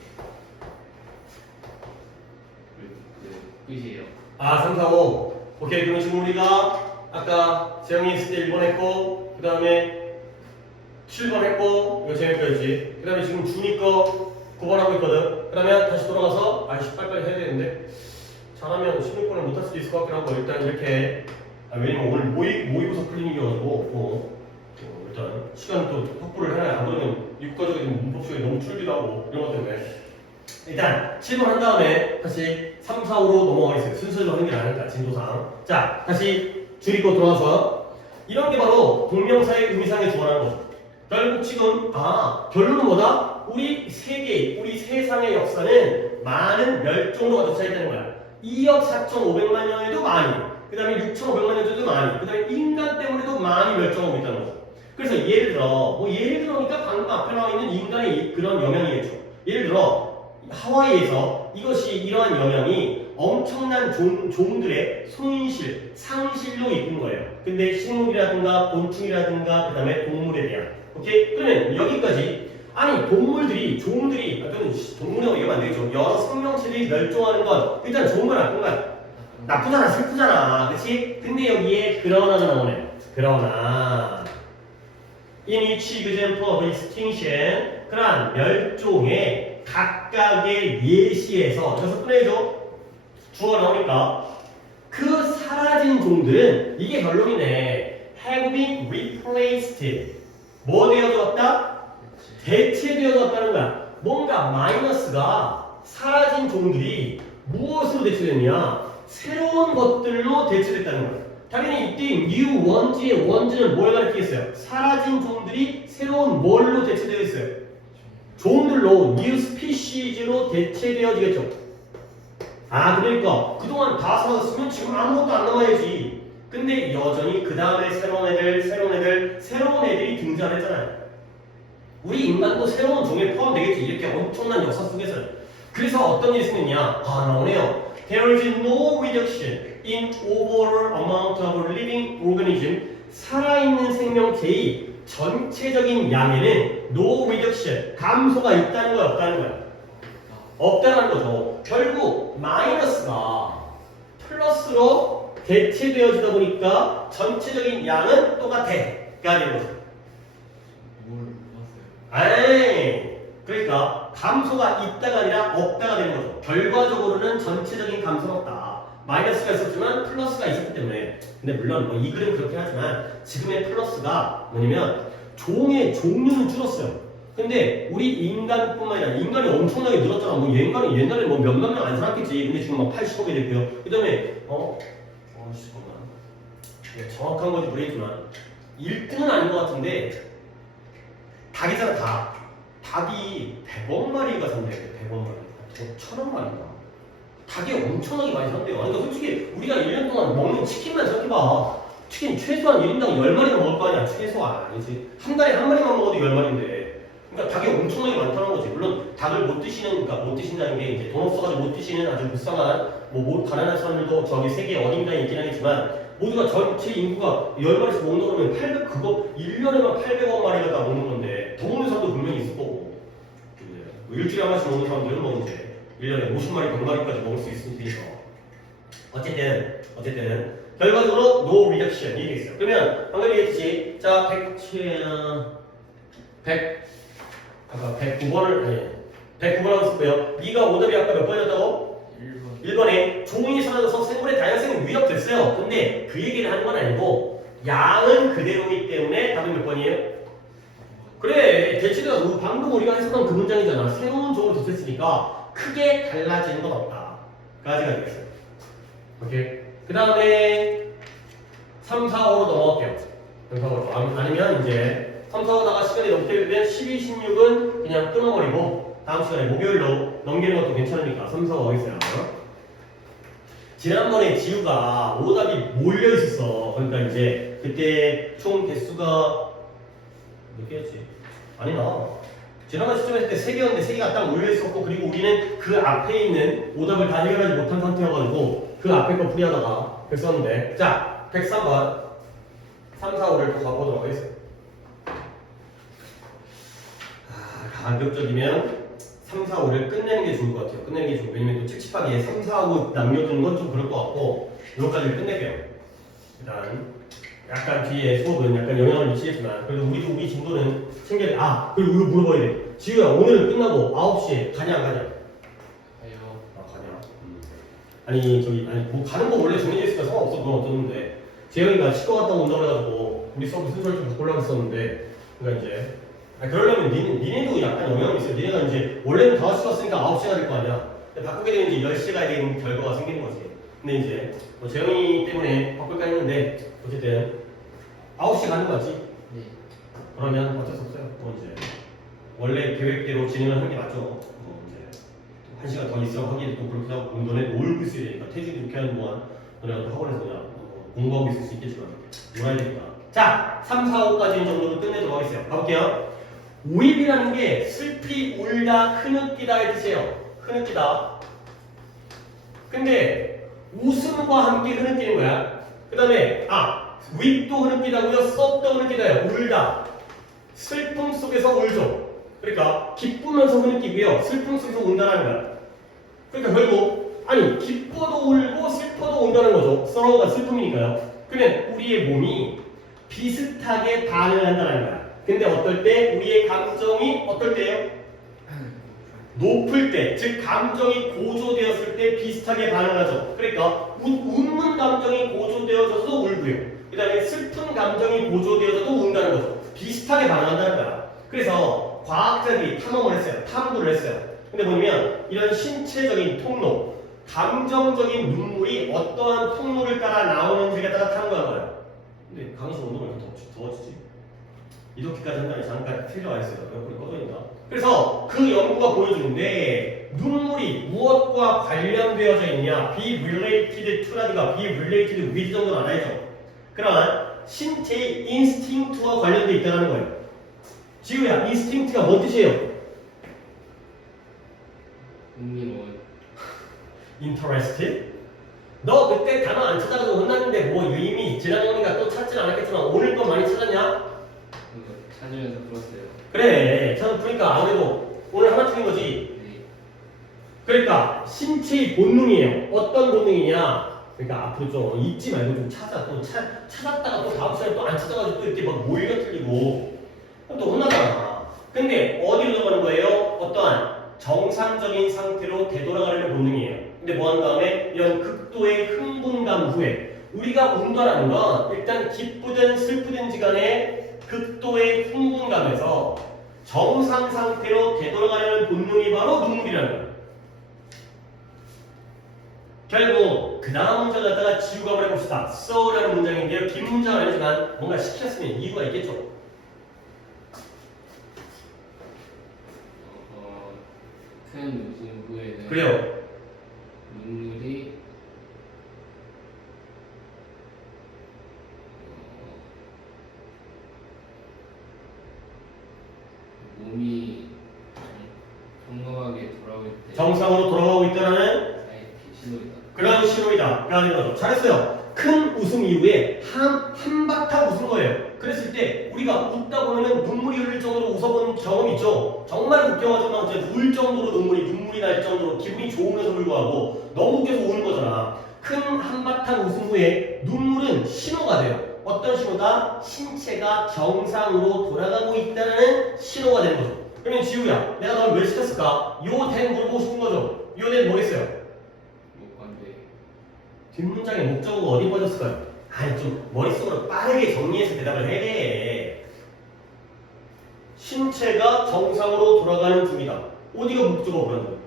끝이에요. 아 3, 4, 5 오케이. 그럼 지금 우리가 아까 재영이 있을 때 1번 했고 그 다음에 7번 했고 이거 재영이 거였지. 그 다음에 지금 준이 거 9번 하고 있거든. 그러면 다시 돌아가서 아이씨 빨리빨리 해야 되는데 잘하면 16번을 못할 수도 있을 것 같긴 하고 일단 이렇게 왜냐면 오늘 모의고사 클리닉이어가지고 일단 시간 또 확보를 해놔야 안 그러면 육과적인 문법 시간이 너무 줄기도 하고 이런 것 때문에 일단 7번 한 다음에 다시 3, 4, 5로 넘어가겠어요. 순서대로 하는 게 나으니까 진도상. 자 다시 줄이 거 돌아와서 이런 게 바로 동명사의 의미상의 주어라는 거죠. 결국 지금 결론은 뭐다? 우리 세계, 우리 세상의 역사는 많은 멸종으로 가득 차 있다는 거야. 2억 4,500만 년에도 많이, 그 다음에 6,500만 년에도 많이, 그 다음에 인간 때문에도 많이 멸종하고 있다는 거죠. 그래서 예를 들어니까 방금 앞에 나와 있는 인간의 그런 영향이겠죠. 예를 들어 하와이에서 이러한 영향이 엄청난 종들의 손실, 상실로 이끈 거예요. 근데 식물이라든가 곤충이라든가 그 다음에 동물에 대한 오케이? 그러면 여기까지 아니 종들이 또는 동물이라고 얘기하면 안 되겠죠. 여러 생명체들이 멸종하는 건 일단 좋은 건 나쁜 거야. 나쁘잖아 슬프잖아 그치? 근데 여기에 그러나가 나오네. 그러나 in each example of extinction 그러한 멸종의 각각의 예시에서 여기서 꺼내줘. 주어가 나오니까 그 사라진 종들은 이게 결론이네. have been replaced 뭐 되어졌다? 대체되어졌다는 거야. 뭔가 마이너스가 사라진 종들이 무엇으로 대체됐냐? 새로운 것들로 대체됐다는 거야. 당연히 이때 new one의 one는 뭘 가리키겠어요? 사라진 종들이 새로운 뭘로 대체되어 있어요? 종들로 new species로 대체되어지겠죠. 아, 그러니까 그동안 다 사라졌으면 지금 아무것도 안 남아야지. 근데 여전히 그 다음에 새로운 애들이 등장했잖아요. 우리 인간도 새로운 종에 포함되겠지. 이렇게 엄청난 역사 속에서. 그래서 어떤 일이 생겼냐? 아, 나오네요. There is no reduction in overall amount of living organism. 살아있는 생명체의 전체적인 양에는 no reduction, 감소가 있다는 거야, 없다는 거야? 없다는 거죠. 결국 마이너스가 플러스로 대체되어지다 보니까 전체적인 양은 똑같아. 가 되는 거죠. 뭘 봤어요? 에이, 그러니까 감소가 있다가 아니라 없다가 되는 거죠. 결과적으로는 전체적인 감소는 없다. 마이너스가 있었지만 플러스가 있었기 때문에. 근데 물론 뭐 이 그림 그렇게 하지만 지금의 플러스가 뭐냐면 종의 종류는 줄었어요. 근데 우리 인간뿐만 아니라 인간이 엄청나게 늘었잖아. 뭐 옛날에 뭐 몇만 명 안 살았겠지. 근데 지금 막 80억이 됐고요. 그 다음에 잠깐만. 정확한 건지 모르겠지만 1등은 아닌 것 같은데 닭이잖아, 닭. 닭이 100억 마리가 산대요. 100억 마리. 1000억 마리인가. 닭이 엄청나게 많이 산대요. 그러니까 솔직히 우리가 1년 동안 먹는 치킨만 생각해봐. 치킨 최소한 1인당 10마리는 먹을 거 아니야. 최소한. 아니지. 한 달에 한 마리만 먹어도 10마리인데. 그러니까 닭이 엄청나게 많다는 거지. 물론 닭을 못 드시는, 그러니까 못 드신다는 게 이제 돈 없어가지고 못 드시는 아주 불쌍한 뭐 가난한 사람들도 저기 세계 어딘가에 있긴 하겠지만 모두가 전체 인구가 10마리씩 먹는 거면 1년에만 800억 마리가 다 먹는 건데 더 먹는 사람도 분명히 있을 거고. 뭐 일주일에 한 마리씩 먹는 사람들은 뭐 이제 1년에 50마리, 100마리까지 먹을 수 있으니까. 어쨌든 결과적으로 no reduction 이게 있어요. 그러면 방금 얘기했듯이 자 109번을 썼고요. B가 오답이 아까 몇 번이었다고? 1번에 종이 사라져서 생물의 다양성이 위협됐어요. 근데 그 얘기를 하는 건 아니고 양은 그대로이기 때문에 답은 몇 번이에요? 그래, 대체가 방금 우리가 했었던 그 문장이잖아. 새로운 종을 덧했으니까 크게 달라지는 건 없다. 까지가 되겠어요. 오케이. 그 다음에 3, 4, 5로 넘어갈게요. 3, 4, 5로. 아니면 이제 3, 4, 5다가 시간이 넘게 되면 12, 16은 그냥 끊어버리고 다음 시간에 목요일로 넘기는 것도 괜찮으니까 3, 4, 5 하겠어요. 지난번에 지우가 오답이 몰려 있었어. 그러니까 이제 그때 총 개수가 몇 개였지? 아니다. 지난번 시점했을 때 3개였는데 3개가 딱 몰려 있었고 그리고 우리는 그 앞에 있는 오답을 다 해결하지 못한 상태여가지고 그 앞에 거 풀이하다가 됐었는데 자 103번 3, 4, 5를 또 가보도록 하겠습니다. 가급적이면 3, 4, 5를 끝내는 게 좋을 것 같아요. 끝내는 게 좋고 왜냐면 또 찝찝하게 3, 4, 5 남겨두는 건 좀 그럴 것 같고 이것까지를 끝낼게요. 일단 약간 뒤에 수업은 약간 영향을 미치겠지만 그래도 우리 진도는 챙겨야 돼. 그리고 이거 물어봐야 돼. 지우야 오늘 끝나고 9시에 가냐 안 가냐? 가요. 가냐? 아니 뭐 가는 거 원래 정해져 있으니까 상관없어. 그건 어쩌는데 재영이가 치과 갔다 온다고 해가지고 우리 수업 순서를 좀 바꾸려고 했었는데 그러니까 이제 그러려면 니네도 약간 영향이 있어요. 니네가 이제 원래는 5시 갔으니까 9시가 될 거 아니야. 근데 바꾸게 되면 이제 10시에 가야 되는 결과가 생기는 거지. 근데 이제 뭐 재영이 때문에 바꿀까 했는데 어쨌든 9시 가는 거 맞지? 네. 그러면 어쩔 수 없어요. 뭐 이제 원래 계획대로 진행을 하는 게 맞죠. 뭐 이제 1시간 더 있어 하기에는 또 그렇게 하고 너네 놀고 있어야 되니까 퇴직 이렇게 하는 동안 너네가 또 학원에서 그냥 공부하고 있을 수 있겠지만 놀아야 되니까. 자 3, 4, 5까지 정도로 끝내도록 하겠어요. 가볼게요. 우입이라는 게 슬피, 울다, 흐느끼다의 뜻이에요. 흐느끼다. 근데 웃음과 함께 흐느끼는 거야. 그 다음에 weep도 흐느끼다고요. 썩도 흐느끼다요. 울다. 슬픔 속에서 울죠. 그러니까 기쁘면서 흐느끼고요. 슬픔 속에서 운다는 거야. 그러니까 결국 기뻐도 울고 슬퍼도 운다는 거죠. 서로가 슬픔이니까요. 그러면 우리의 몸이 비슷하게 반응한다는 거야. 근데 어떨 때 우리의 감정이 어떨 때요? 높을 때, 즉 감정이 고조되었을 때 비슷하게 반응하죠. 그러니까 웃는 감정이 고조되어져서 울고요. 그 다음에 슬픈 감정이 고조되어져도 운다는 거죠. 비슷하게 반응한다는 거야. 그래서 과학자들이 탐험을 했어요. 탐구를 했어요. 근데 뭐냐면 이런 신체적인 통로, 감정적인 눈물이 어떠한 통로를 따라 나오는지에 따라 탐구한 거예요. 근데 강의실 온도가 이렇게 더워지지? 이렇게까지 한다니 잠깐 틀려와 있어요. 에어컨이 꺼져 있나? 그래서 그 연구가 보여주는데 눈물이 무엇과 관련되어져 있냐? be related to라든가 be related with 정도는 알아야죠. 그러나 신체의 인스팅트와 관련되어 있다는 거예요. 지우야, 인스팅트가 뭔 뜻이에요? 흥미로운. interested? 너 그때 단어 안 찾아가지고 혼났는데 뭐 의미 지난 언니가 또 찾진 않았겠지만 오늘 거 많이 찾았냐? 이거 찾으면서 풀었어요. 그래, 저는 그러니까 아무래도 오늘 하나 틀린 거지. 네. 그러니까 신체의 본능이에요. 어떤 본능이냐? 그러니까 앞으로 좀 잊지 말고 좀 찾아. 또 찾았다가 또 다음 시간에 또 안 찾아가지고 또 이렇게 막 몰려 틀리고 그럼 또 혼나잖아. 근데 어디로 들어가는 거예요? 어떠한 정상적인 상태로 되돌아가려는 본능이에요. 근데 뭐 한 다음에 이런 극도의 흥분감 후에 우리가 운다라는 건 일단 기쁘든 슬프든지 간에 극도의 흥분감에서 정상 상태로 되돌아가려는 본능이 바로 눈물이라는 거예요. 결국 그 다음 문장 갖다가 지우가 해봅시다. so라는 문장인데요. 긴 문장은 아니지만 뭔가 시켰으면 이유가 있겠죠. 큰 웃음 후에는 그래요. 눈물이 몸이 평범하게 돌아올 때 정상으로 돌아가고 있다는 사이트 신호이다. 그런 신호이다. 라는 거죠. 잘했어요. 큰 웃음 이후에 한바탕 웃은 거예요. 그랬을 때 우리가 웃다 보면 눈물이 흐를 정도로 웃어본 경험이 있죠. 정말 웃겨가지고 막 이제 울 정도로 눈물이 날 정도로 기분이 좋으면서 불구하고 너무 웃겨서 우는 거잖아. 큰 한바탕 웃음 후에 눈물은 신호가 돼요. 어떤 신호다? 신체가 정상으로 돌아가고 있다는 신호가 되는 거죠. 그러면 지우야, 내가 널 왜 시켰을까? 요 된 물어보고 싶은 거죠. 요 된 뭐겠어요? 목관대 뒷문장의 목적어가 어디 빠졌을까요? 아니 좀 머릿속으로 빠르게 정리해서 대답을 해야 돼. 신체가 정상으로 돌아가는 중이다. 어디가 목적어 그런 거?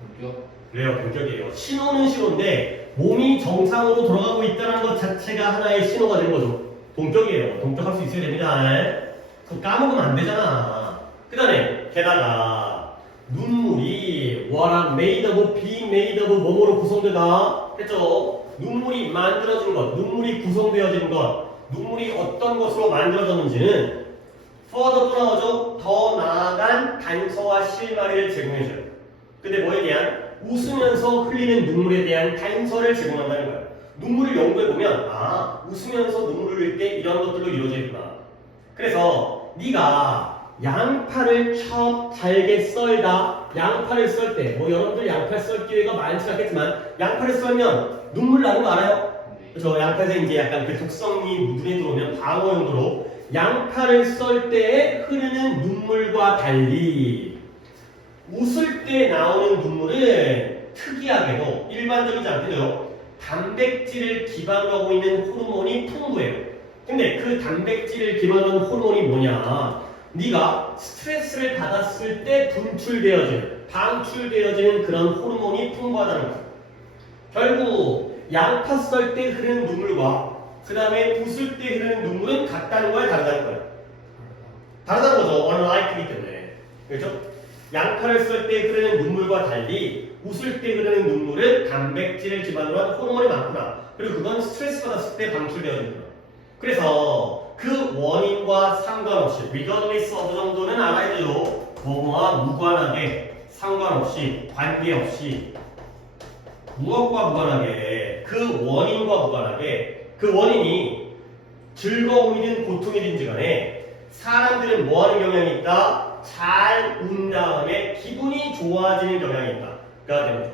본격 그래요, 본격이에요. 신호는 신호인데 몸이 정상으로 돌아가고 있다는 것 자체가 하나의 신호가 되는 거죠. 동격이에요. 동격할 수 있어야 됩니다. 그거 까먹으면 안 되잖아. 그 다음에 게다가 눈물이 what made of, being made of 뭐뭐로 구성되다 했죠. 눈물이 만들어진 것, 눈물이 구성되어진 것, 눈물이 어떤 것으로 만들어졌는지는 further 또 나오죠. 더 나아간 단서와 실마리를 제공해줘요. 근데 뭐에 대한? 웃으면서 흘리는 눈물에 대한 단서를 제공한다는 거예요. 눈물을 연구해보면 웃으면서 눈물을 흘릴 때 이런 것들로 이루어져 있구나. 그래서 네가 양파를 잘게 썰다. 양파를 썰 때 뭐 여러분들 양파 썰 기회가 많지 않겠지만 양파를 썰면 눈물 나는 거 알아요? 그렇죠. 양파에서 이제 약간 그 독성이 눈에 들어오면 방어 용도로 양파를 썰 때 흐르는 눈물과 달리 웃을 때 나오는 눈물은 특이하게도 일반적이지 않게도 단백질을 기반으로 하고 있는 호르몬이 풍부해요. 근데 그 단백질을 기반으로 하는 호르몬이 뭐냐? 네가 스트레스를 받았을 때 방출되어지는 그런 호르몬이 풍부하다는 거예요. 결국 양파 썰 때 흐르는 눈물과 그 다음에 웃을 때 흐르는 눈물은 같다는 거야, 다르다는 거야? 다르다는 거죠. unlike이기 때문에. 그렇죠? 양파를 썰 때 흐르는 눈물과 달리 웃을 때 흐르는 눈물은 단백질을 기반으로 한 호르몬이 많구나. 그리고 그건 스트레스 받았을 때 방출되어진다. 그래서 그 원인과 상관없이 regardless of 정도는 알아야 돼요. 뭐뭐와 무관하게, 상관없이, 관계없이, 무엇과 무관하게, 그 원인과 무관하게, 그 원인이 즐거움이든 고통이든지 간에 사람들은 뭐하는 경향이 있다? 잘 운 다음에 기분이 좋아지는 경향이 있다. 가 되는 거죠.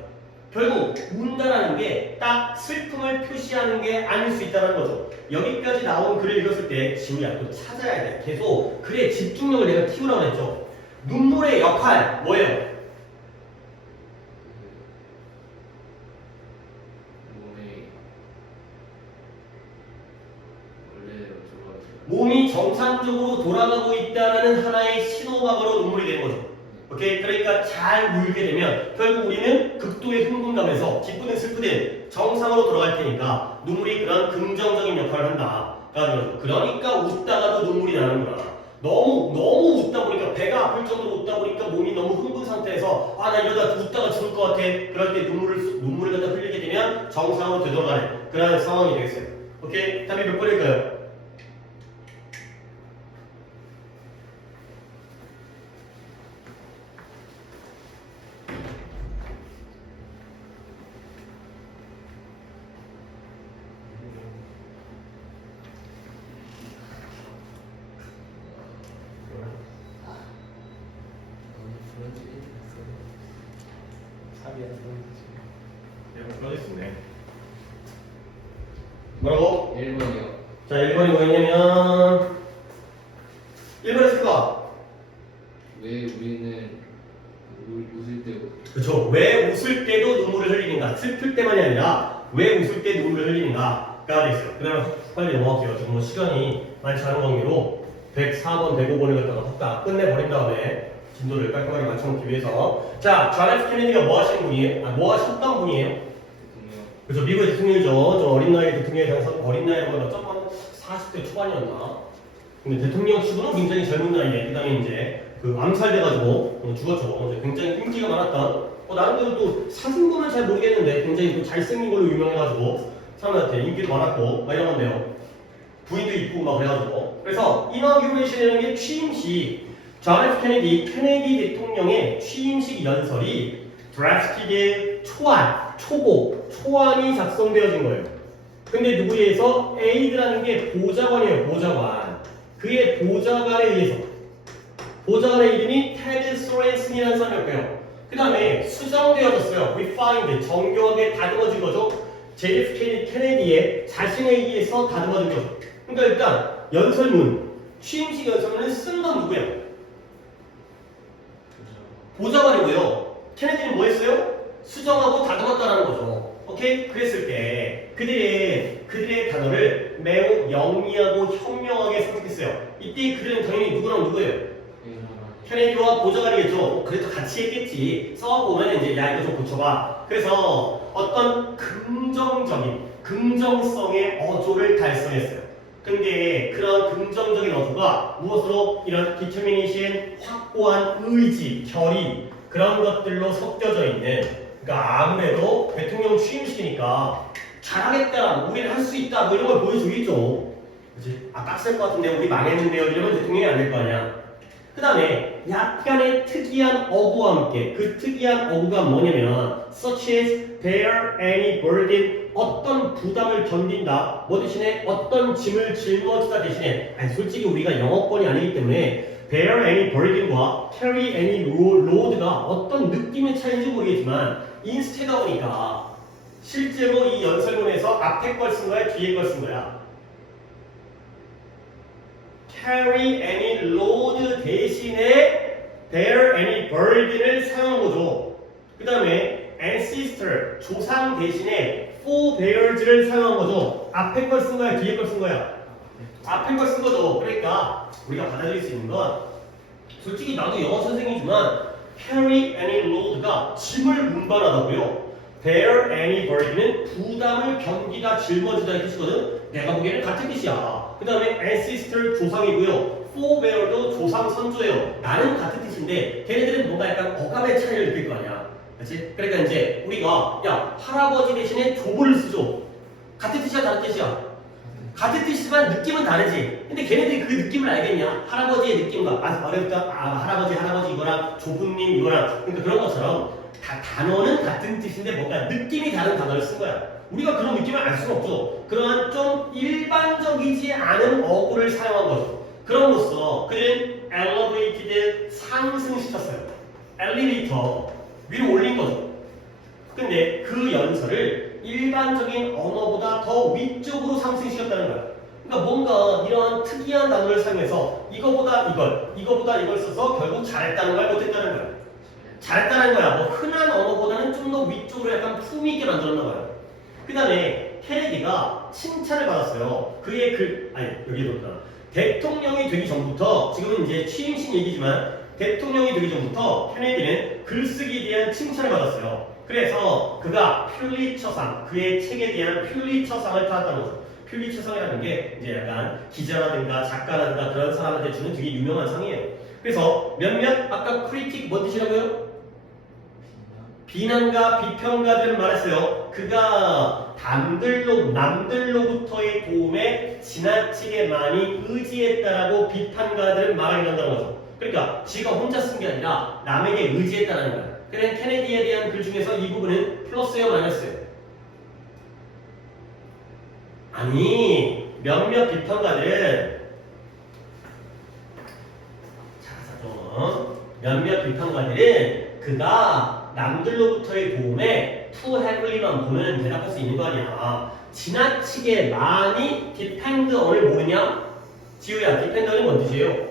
결국 운다라는 게 딱 슬픔을 표시하는 게 아닐 수 있다는 거죠. 여기까지 나온 글을 읽었을 때 지우야 또 찾아야 돼. 계속 글의 집중력을 내가 키우라고 했죠. 눈물의 역할 뭐예요? 몸이 원래대로 돌아가죠. 몸이 정상적으로 돌아가고 있다는 하나의 신호가 바로 눈물이 되는 거죠. 오케이? 그러니까 잘 울게 되면 결국 우리는 극도의 흥분감에서 기쁘든 슬프든 정상으로 돌아갈 테니까 눈물이 그런 긍정적인 역할을 한다. 그러니까 웃다가도 눈물이 나는구나. 너무 웃다 보니까 배가 아플 정도로 웃다 보니까 몸이 너무 흥분 상태에서 아 나 이러다 웃다가 죽을 것 같아. 그럴 때 눈물을 갖다 흘리게 되면 정상으로 되돌아가는 그런 상황이 되겠어요. 오케이? 답이 몇 번일까요? 뭐라고? 1번이요. 자, 1번이 뭐였냐면 1번의 수가 왜 우리는 웃을 때 그렇죠. 왜 웃을 때도 눈물을 흘리는가? 슬플 때만이 아니라 왜 웃을 때 눈물을 흘리는가가 돼 있어요. 그러면 빨리 넘어갈게요. 지금 뭐 시간이 많지 않은 관계로 104번, 105번을 갖다가 딱 끝내버린 다음에 진도를 깔끔하게 맞춰놓기 위해서 자, 존 F 케네디가 뭐 하시는 분이에요? 뭐 하셨던 분이에요? 대통령 그래서 미국의 대통령이죠. 좀 어린 나이에 대통령에 당선, 어린 나이에 뭐 어쩌면 40대 초반이었나? 근데 대통령 치고는 굉장히 젊은 나이에 그다음에 이제 그 암살돼가지고 죽었죠. 이제 굉장히 인기가 많았던. 나름대로 또 사진 보면 잘 모르겠는데 굉장히 또 잘생긴 걸로 유명해가지고 사람들한테 인기도 많았고 막 이런 건데요. 부인도 있고 막 그래가지고. 그래서 이너규레이션이라는 게 취임식. 존 F 케네디 대통령의 취임식 연설이 드래프티드 초안이 작성되어진 거예요. 근데 누구에 의해서 에이드라는 게 보좌관이에요. 보좌관. 그의 보좌관에 의해서 보좌관의 이름이 테드 소렌슨이라는 사람이었고요. 그 다음에 수정되어졌어요. refined, 정교하게 다듬어진 거죠. JF 케네디의 자신에 의해서 다듬어진 거죠. 그러니까 일단 연설문, 취임식 연설문을 쓴 건 누구예요? 보좌관이고요. 케네디는 뭐 했어요? 수정하고 다듬었다는 거죠. 오케이? 그랬을 때 그들의 단어를 매우 영리하고 현명하게 선택했어요. 이때 그들은 당연히 누구랑 누구예요? 케네디와 보좌관이겠죠. 그래도 같이 했겠지. 써보면 이제 야 이거 좀 고쳐봐. 그래서 어떤 긍정성의 어조를 달성했어요. 근데 그런 긍정적인 어조가 무엇으로 이런 디터미네이션, 확고한 의지, 결의 그런 것들로 섞여져 있는 그러니까 아무래도 대통령 취임식이니까 잘하겠다, 우리는 할 수 있다 뭐 이런 걸 보여주겠죠. 그치? 빡셀 것 같은데 우리 망했는데요 이러면 대통령이 안 될 거 아니야. 그 다음에 약간의 특이한 어구와 함께 그 특이한 어구가 뭐냐면 such as bear any burden 어떤 부담을 견딘다 뭐 대신에 어떤 짐을 짊어지다 대신에 아니 솔직히 우리가 영어권이 아니기 때문에 bear any burden과 carry any load가 어떤 느낌의 차이인지 모르겠지만 인스테다 보니까 실제로 이 연설문에서 앞에 걸 쓴 거야 뒤에 걸 쓴 거야 carry any load 대신에 bear any burden을 사용한 거죠. 그 다음에 ancestor 조상 대신에 forebears를 사용한 거죠. 앞에 걸 쓴 거야 뒤에 걸 쓴 거야? 앞에 걸 쓴 거죠. 그러니까 우리가 받아들일 수 있는 건 솔직히 나도 영어 선생이지만 carry any load가 짐을 운반하다고요. bear any burden은 부담을 견디다 짊어지다 이 뜻이거든. 내가 보기에는 같은 뜻이야. 그 다음에 ancestor 조상이고요. forebear도 조상 선조예요. 나는 같은 뜻인데 걔네들은 뭔가 약간 어감의 차이를 느낄 거 아니야. 그렇지? 그러니까 이제 우리가 야 할아버지 대신에 조부를 쓰죠. 같은 뜻이야 다른 뜻이야? 같은 뜻이지만 느낌은 다르지. 근데 걔네들이 그 느낌을 알겠냐? 할아버지의 느낌과 어렵다. 할아버지 이거랑 조부님 이거랑 그러니까 그런 것처럼 다 단어는 같은 뜻인데 뭔가 느낌이 다른 단어를 쓴 거야. 우리가 그런 느낌을 알 수가 없죠. 그러한 좀 일반적이지 않은 어구를 사용한 거죠. 그럼으로써 그는 elevated 상승시켰어요. 엘리베이터 위로 올린 거죠. 근데 그 연설을 일반적인 언어보다 더 위쪽으로 상승시켰다는 거야. 그러니까 뭔가 이러한 특이한 단어를 사용해서 이거보다 이걸 써서 결국 잘했다는 걸 못했다는 거야. 잘했다는 거야. 뭐 흔한 언어보다는 좀 더 위쪽으로 약간 품위 있게 만들었나 봐요. 그 다음에 케네디가 칭찬을 받았어요. 그의 여기에 놓다. 대통령이 되기 전부터 지금은 이제 취임식 얘기지만 대통령이 되기 전부터 케네디는 글쓰기에 대한 칭찬을 받았어요. 그래서 그가 퓰리처상, 그의 책에 대한 퓰리처상을 받았다는 거죠. 퓰리처상이라는 게 이제 약간 기자라든가 작가라든가 그런 사람한테 주는 되게 유명한 상이에요. 그래서 몇몇 아까 크리틱 뭔 뜻이라고요? 비난가 비평가들은 말했어요. 그가 남들로부터의 도움에 지나치게 많이 의지했다라고 비판가들은 말하긴 한다는 거죠. 그러니까 지가 혼자 쓴 게 아니라 남에게 의지했다는 거야. 그래 케네디에 대한 글 중에서 이 부분은 플러스예요, 마이너스예요? 아니 몇몇 비판가들은 몇몇 비판가들은 그가 남들로부터의 도움에 투 헤블리만 보면 대답할 수 있는 거 아니야. 지나치게 많이 디펜드 on을 모르냐? 지우야, 디펜드 on이 뭔 뜻이에요?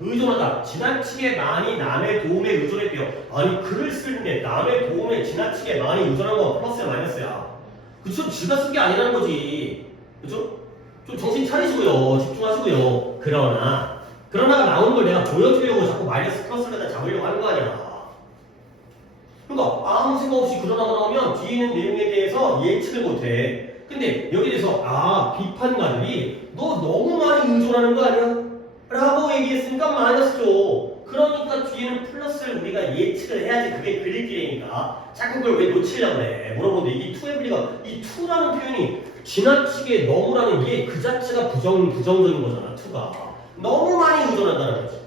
의존하다. 지나치게 많이 남의 도움에 의존했대요. 아니 글을 쓰는데 남의 도움에 지나치게 많이 의존한 건 플러스야 마이너스야? 그쵸? 지가 쓴 게 아니라는 거지. 그쵸? 좀 정신 차리시고요. 집중하시고요. 그러나가 나오는 걸 내가 보여주려고 자꾸 마이너스 플러스를 잡으려고 하는 거 아니야. 그러니까 아무 생각 없이 그러나가 나오면 뒤에 있는 내용에 대해서 예측을 못해. 근데 여기에 대해서 비판가들이 너 너무 많이 의존하는 거 아니야? 라고 얘기했으니까 마이너스죠. 그러니까 뒤에는 플러스를 우리가 예측을 해야지 그게 그릴길이니까 자꾸 그걸 왜 놓치려고 그래. 물어보는데 이 투에블리가 이 투라는 표현이 지나치게 너무라는 게 그 자체가 부정적인 거잖아. 투가 너무 많이 의존한다는 거지.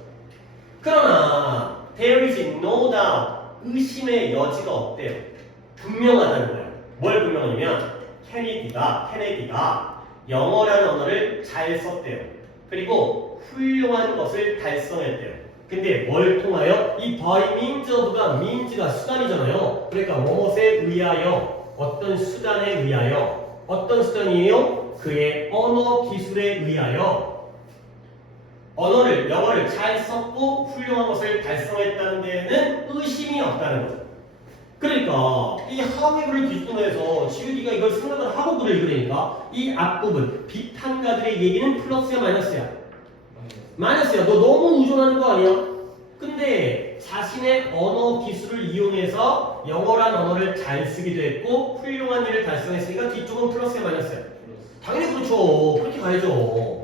그러나 there is no doubt 의심의 여지가 없대요. 분명하다는 거예요. 뭘 분명하냐면 케네디가 영어라는 언어를 잘 썼대요. 그리고 훌륭한 것을 달성했대요. 근데 뭘 통하여? 이 by means of가 means가 수단이잖아요. 그러니까 무엇에 의하여? 어떤 수단에 의하여? 어떤 수단이에요? 그의 언어 기술에 의하여 영어를 잘 썼고 훌륭한 것을 달성했다는 데에는 의심이 없다는 거죠. 그러니까 이 하위를 기준으로 해서 지우디가 이걸 생각을 하고 글을 읽으니까 이 앞부분 비판가들의 얘기는 플러스야 마이너스야? 마이너스야. 너 너무 의존하는 거 아니야? 근데 자신의 언어 기술을 이용해서 영어란 언어를 잘 쓰기도 했고 훌륭한 일을 달성했으니까 뒤쪽은 플러스야 마이너스야? 당연히 그렇죠. 그렇게 가야죠.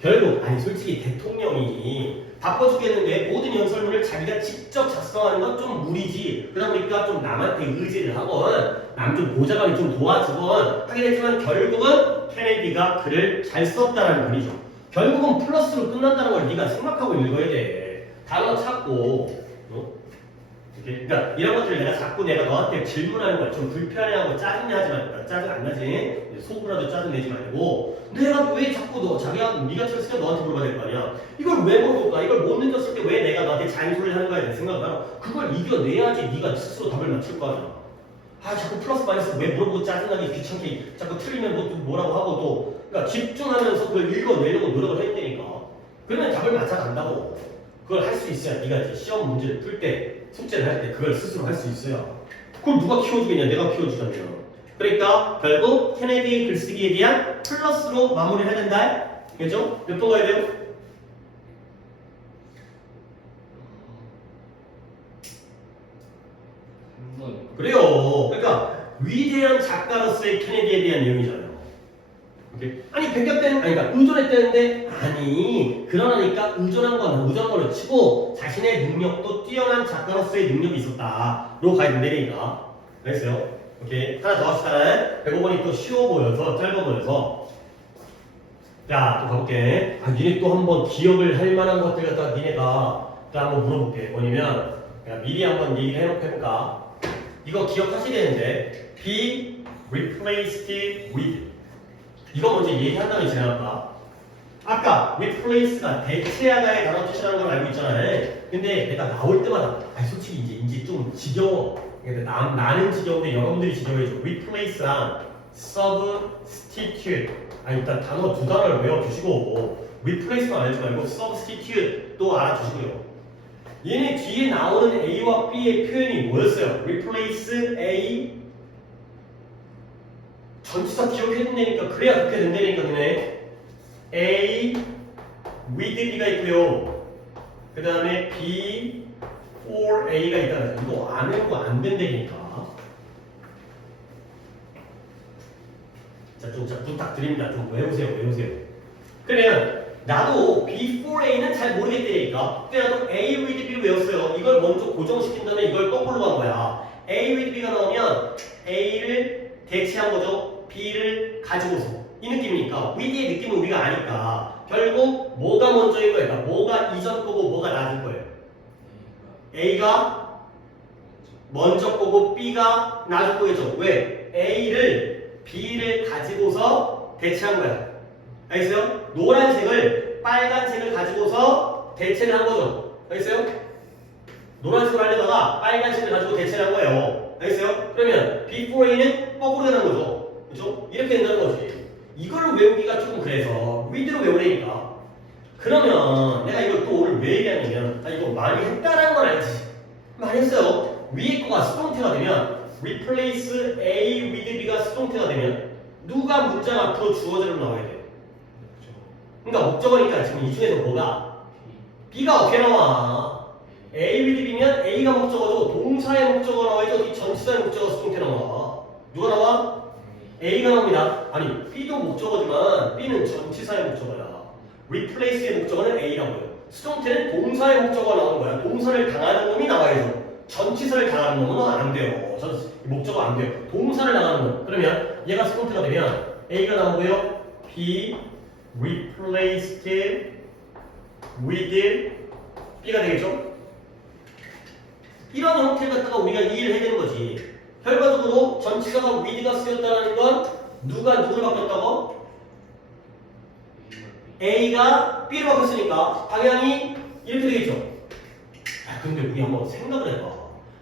결국 솔직히 대통령이 바빠 죽겠는데 모든 연설문을 자기가 직접 작성하는 건 좀 무리지. 그러다 보니까 좀 남한테 의지를 하건 남 좀 보좌관이 좀 도와주건 하긴 했지만 결국은 케네디가 글을 잘 썼다는 분이죠. 결국은 플러스로 끝난다는 걸 네가 생각하고 읽어야 돼. 단어 찾고 그러니까 이런 것들을 내가 너한테 질문하는 걸 좀 불편해하고 짜증나지 말고 짜증 안 나지? 속으로라도 짜증 내지 말고 내가 왜 자꾸 네가 틀렸으니까 너한테 물어봐야 될 거 아니야. 이걸 왜 물어볼까? 이걸 못 느꼈을 때 왜 내가 너한테 잔소리를 하는 거야? 생각을 하라. 그걸 이겨내야지 네가 스스로 답을 맞출 거 아니야. 자꾸 플러스 마이너스 왜 물어보고 짜증나게 귀찮게 자꾸 틀리면 뭐라고 하고 또 그러니까 집중하면서 그걸 읽어내려고 노력을 해야 되니까 그러면 답을 맞춰간다고. 그걸 할 수 있어야 네가 이제 시험 문제를 풀 때 숙제를 할 때 그걸 스스로 할 수 있어야. 그걸 누가 키워주겠냐? 내가 키워주잖아요. 그러니까 결국 케네디의 글쓰기에 대한 플러스로 마무리를 해야 된다. 그죠? 몇 번 가야 돼요? 그래요. 그러니까 위대한 작가로서의 케네디에 대한 내용이잖아요. 오케이? 그러니까 의존했다는데 그러니까 의존한 거로 치고 자신의 능력도 뛰어난 작가로서의 능력이 있었다로 가야 된다니까. 알겠어요? 오케이. 하나 더 합시다. 105번이 또 쉬워 보여서 짧아 보여서 자, 또 가볼게. 니네 또 한번 기억을 할 만한 것들 갖다가 니네가 또 한번 물어볼게. 뭐냐면 미리 한번 얘기를 해놓고 해볼까. 이거 기억하셔야 되는데 be replaced with 이거 먼저 얘기한 다음에 지나갈까? 아까 replace가 대체하다의 단어 뜻이라는 걸 알고 있잖아요. 근데 내가 나올 때마다 솔직히 이제 좀 지겨워. 나는 지겨운데 여러분들이 지겨워해줘. replace랑 substitute 일단 단어 두 단어를 외워주시고 replace만 알지 말고 substitute도 알아주시고요. 얘네 뒤에 나오는 A와 B의 표현이 뭐였어요? replace A 전치사 기억해둔다니까 그래야 그렇게 된다니까. 그네 A with B가 있고요. 그 다음에 B4A가 있다는 거. 이거 안 외우고 안 된다니까. 자, 좀 부탁드립니다. 좀 외우세요. 그러면 나도 B4A는 잘 모르겠다니까. 근데 나도 A with B를 외웠어요. 이걸 먼저 고정시킨 다음에 이걸 거꾸로 간 거야. A with B가 나오면 A를 대체한 거죠. B를 가지고서. 이 느낌이니까 with의 느낌은 우리가 아니까 결국 뭐가 먼저인 거예요? 그러니까 뭐가 이전 거고 뭐가 낮은 거예요? A가 먼저 거고 B가 낮은 거겠죠. 왜? A를 B를 가지고서 대체한 거야. 알겠어요? 노란색을 빨간색을 가지고서 대체를 한 거죠. 알겠어요? 노란색을 하려다가 빨간색을 가지고 대체를 한 거예요. 알겠어요? 그러면 B4A는 거꾸로 되는 거죠. 그렇죠? 이렇게 된다는 거지. 이걸 외우기가 조금 그래서 with로 외우려니까. 그러면 내가 이걸 또 오늘 왜 얘기하냐면 이거 많이 했다라는 건 알지. 많이 했어요. 위에 거가 수동태가 되면 replace A with B가 수동태가 되면 누가 문장 앞으로 주어져로 나와야 돼. 그러니까 목적어니까 지금 이 중에서 뭐가? B가 어떻게 나와? A with B면 A가 목적어죠. 동사의 목적어 나와야죠. 이 전치사의 목적어 수동태 나와. 누가 나와? A가 나옵니다. 아니 B도 목적어지만 B는 전치사의 목적어야. replace의 목적어는 A라고요. 수동태는 동사의 목적어가 나오는 거야. 동사를 당하는 놈이 나와야죠. 전치사를 당하는 놈은 안 돼요. 목적어 안 돼요. 동사를 당하는 놈. 그러면 얘가 수동태가 되면 A가 나오고요. B replaced with B가 되겠죠? 이런 형태 갖다가 우리가 이해를 해야 되는 거지. 결과적으로 전치사가 with가 쓰였다는 건 누가 누구를 바꿨다고? A가 B를 바꿨으니까 방향이 이렇게 되겠죠? 근데 우리 한번 생각을 해봐.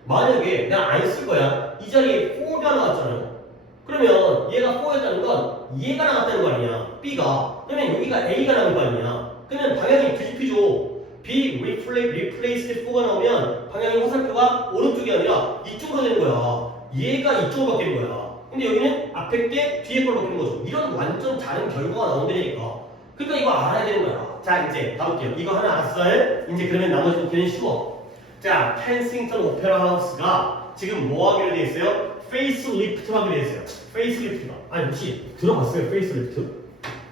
만약에 내가 안 쓸 거야. 이 자리에 4가 나왔잖아요. 그러면 얘가 4였다는 건 얘가 나왔다는 거 아니야. B가. 그러면 여기가 A가 나온 거 아니야. 그러면 방향이 뒤집히죠. B replaced 4가 나오면 방향의 화살표가 오른쪽이 아니라 이쪽으로 되는 거야. 얘가 이쪽으로 바뀌는 거야. 근데 여기는 앞에 게 뒤에 걸로 바뀌는 거죠. 이런 완전 다른 결과가 나온다니까. 그러니까 이거 알아야 되는 거야. 자, 이제 가볼게요. 이거 하나 알았어요? 이제 그러면 나머지 부분은 쉬워. 자, 켄싱턴 오페라 하우스가 지금 뭐 하기로 돼 있어요? 페이스리프트 하기로 돼 있어요. 페이스리프트가. 아니, 혹시 들어봤어요? 페이스리프트?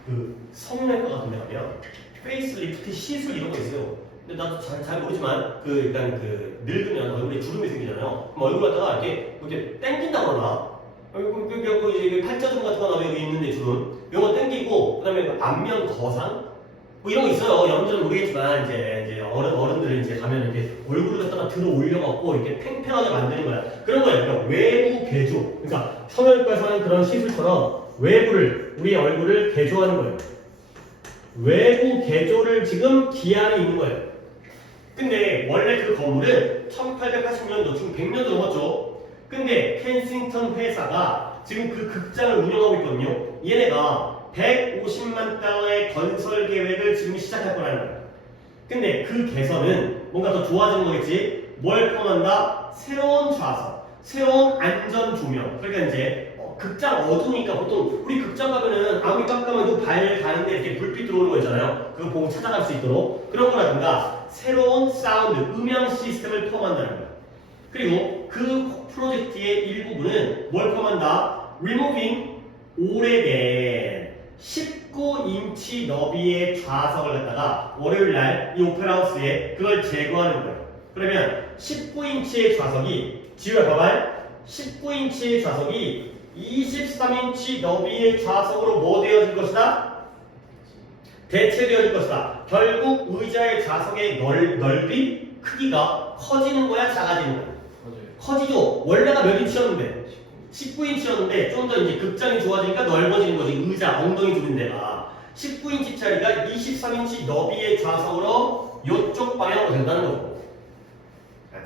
그 성형외과 같은 데 가면 페이스리프트 시술 이런 거 있어요. 근데 나도 잘 모르지만 그 일단 그 늙으면 얼굴에 주름이 생기잖아요. 그럼 얼굴 갖다가 이렇게 땡긴다고 그러나? 이제 팔자주름 같은 거 나면 여기 있는데 주름 이런 거 땡기고 그다음에 안면 거상 뭐 이런 거 있어요. 여러분들은 모르겠지만 이제 어른들 이제 가면 이렇게 얼굴을 갖다가 들어 올려갖고 이렇게 팽팽하게 만드는 거야. 그런 거예요. 그러니까 외부 개조. 그러니까 성형외과에서 하는 그런 시술처럼 외부를 우리 얼굴을 개조하는 거예요. 외부 개조를 지금 기한이 있는 거예요. 근데 원래 그 건물은 1880년도 지금 100년도 넘었죠. 근데 켄싱턴 회사가 지금 그 극장을 운영하고 있거든요. 얘네가 150만 달러의 건설 계획을 지금 시작할 거라는 거예요. 근데 그 개선은 뭔가 더 좋아지는 거겠지. 뭘 포함한다? 새로운 좌석, 새로운 안전 조명. 그러니까 이제 극장 어두우니까 보통 우리 극장 가면은 아무리 깜깜해도 발 가는데 이렇게 불빛 들어오는 거 있잖아요. 그거 보고 찾아갈 수 있도록 그런 거라든가 새로운 사운드, 음향 시스템을 포함한다는 거예요. 그리고 그 프로젝트의 일부분은 뭘 포함한다? Removing 오래된 19인치 너비의 좌석을 갖다가 월요일날 이 오페라하우스에 그걸 제거하는 거예요. 그러면 19인치의 좌석이 지우야 봐봐. 19인치의 좌석이 23인치 너비의 좌석으로 뭐 되어질 것이다? 대체되어질 것이다. 결국 의자의 좌석의 넓이, 크기가 커지는 거야, 작아지는 거야? 커지죠. 원래가 몇 인치였는데? 19인치였는데 좀 더 이제 극장이 좋아지니까 넓어지는 거지. 의자, 엉덩이 두는 데가 19인치짜리가 23인치 너비의 좌석으로 이쪽 방향으로 된다는 거고.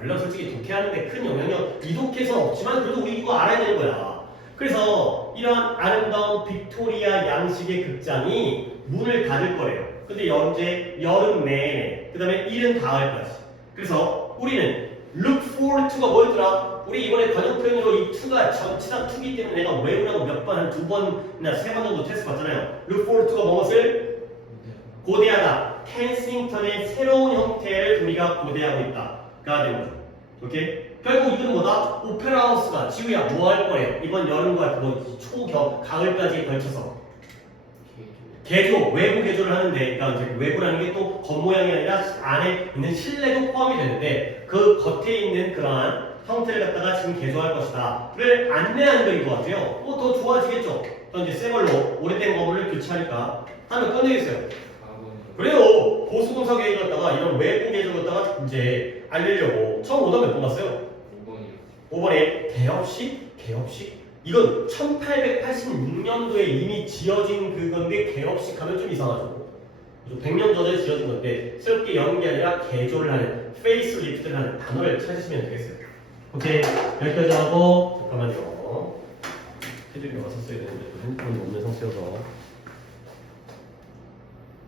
물론 솔직히 독해하는데 큰 영향력 이독해서는 없지만 그래도 우리 이거 알아야 되는 거야. 그래서 이런 아름다운 빅토리아 양식의 극장이 문을 닫을 거예요. 근데 현재 여름 내내 그 다음에 이른 가을까지. 그래서 우리는 look forward to가 뭐였더라? 우리 이번에 관용 표현으로 이 to가 전치사 to기 때문에 내가 외우라고 몇 번, 한 2번이나 3번 정도 테스트 봤잖아요. look forward to가 무엇을? 고대하다. 켄싱턴의 새로운 형태를 우리가 고대하고 있다가 되는 거죠. 오케이? 결국 이건 뭐다? 오페라 하우스가 지우야 뭐 할 거예요? 이번 여름과 초겨 가을까지 걸쳐서 개조, 외부 개조를 하는데, 그러니까 이제 외부라는 게 또 겉모양이 아니라 안에 있는 실내도 포함이 되는데 그 겉에 있는 그러한 형태를 갖다가 지금 개조할 것이다를 안내하는 거인 것 같아요. 더 좋아지겠죠? 또 이제 새 걸로 오래된 건물을 교체하니까 하면 끝내겠어요. 그래요. 보수공사 계획을 갖다가 이런 외부 개조를 갖다가 이제 알리려고 처음 오다 몇 번 봤어요? 5번이요. 5번에 개업식? 이건 1886년도에 이미 지어진 그건데 개업식 하면 좀 이상하죠. 100년 전에 지어진 건데 새롭게 여는 게 아니라 개조를 하는 페이스리프트를 하는 단어를 찾으시면 되겠어요. 오케이, 여기까지 하고 잠깐만요. 테두리가 왔었어야 되는데 핸드폰이 없는 상태여서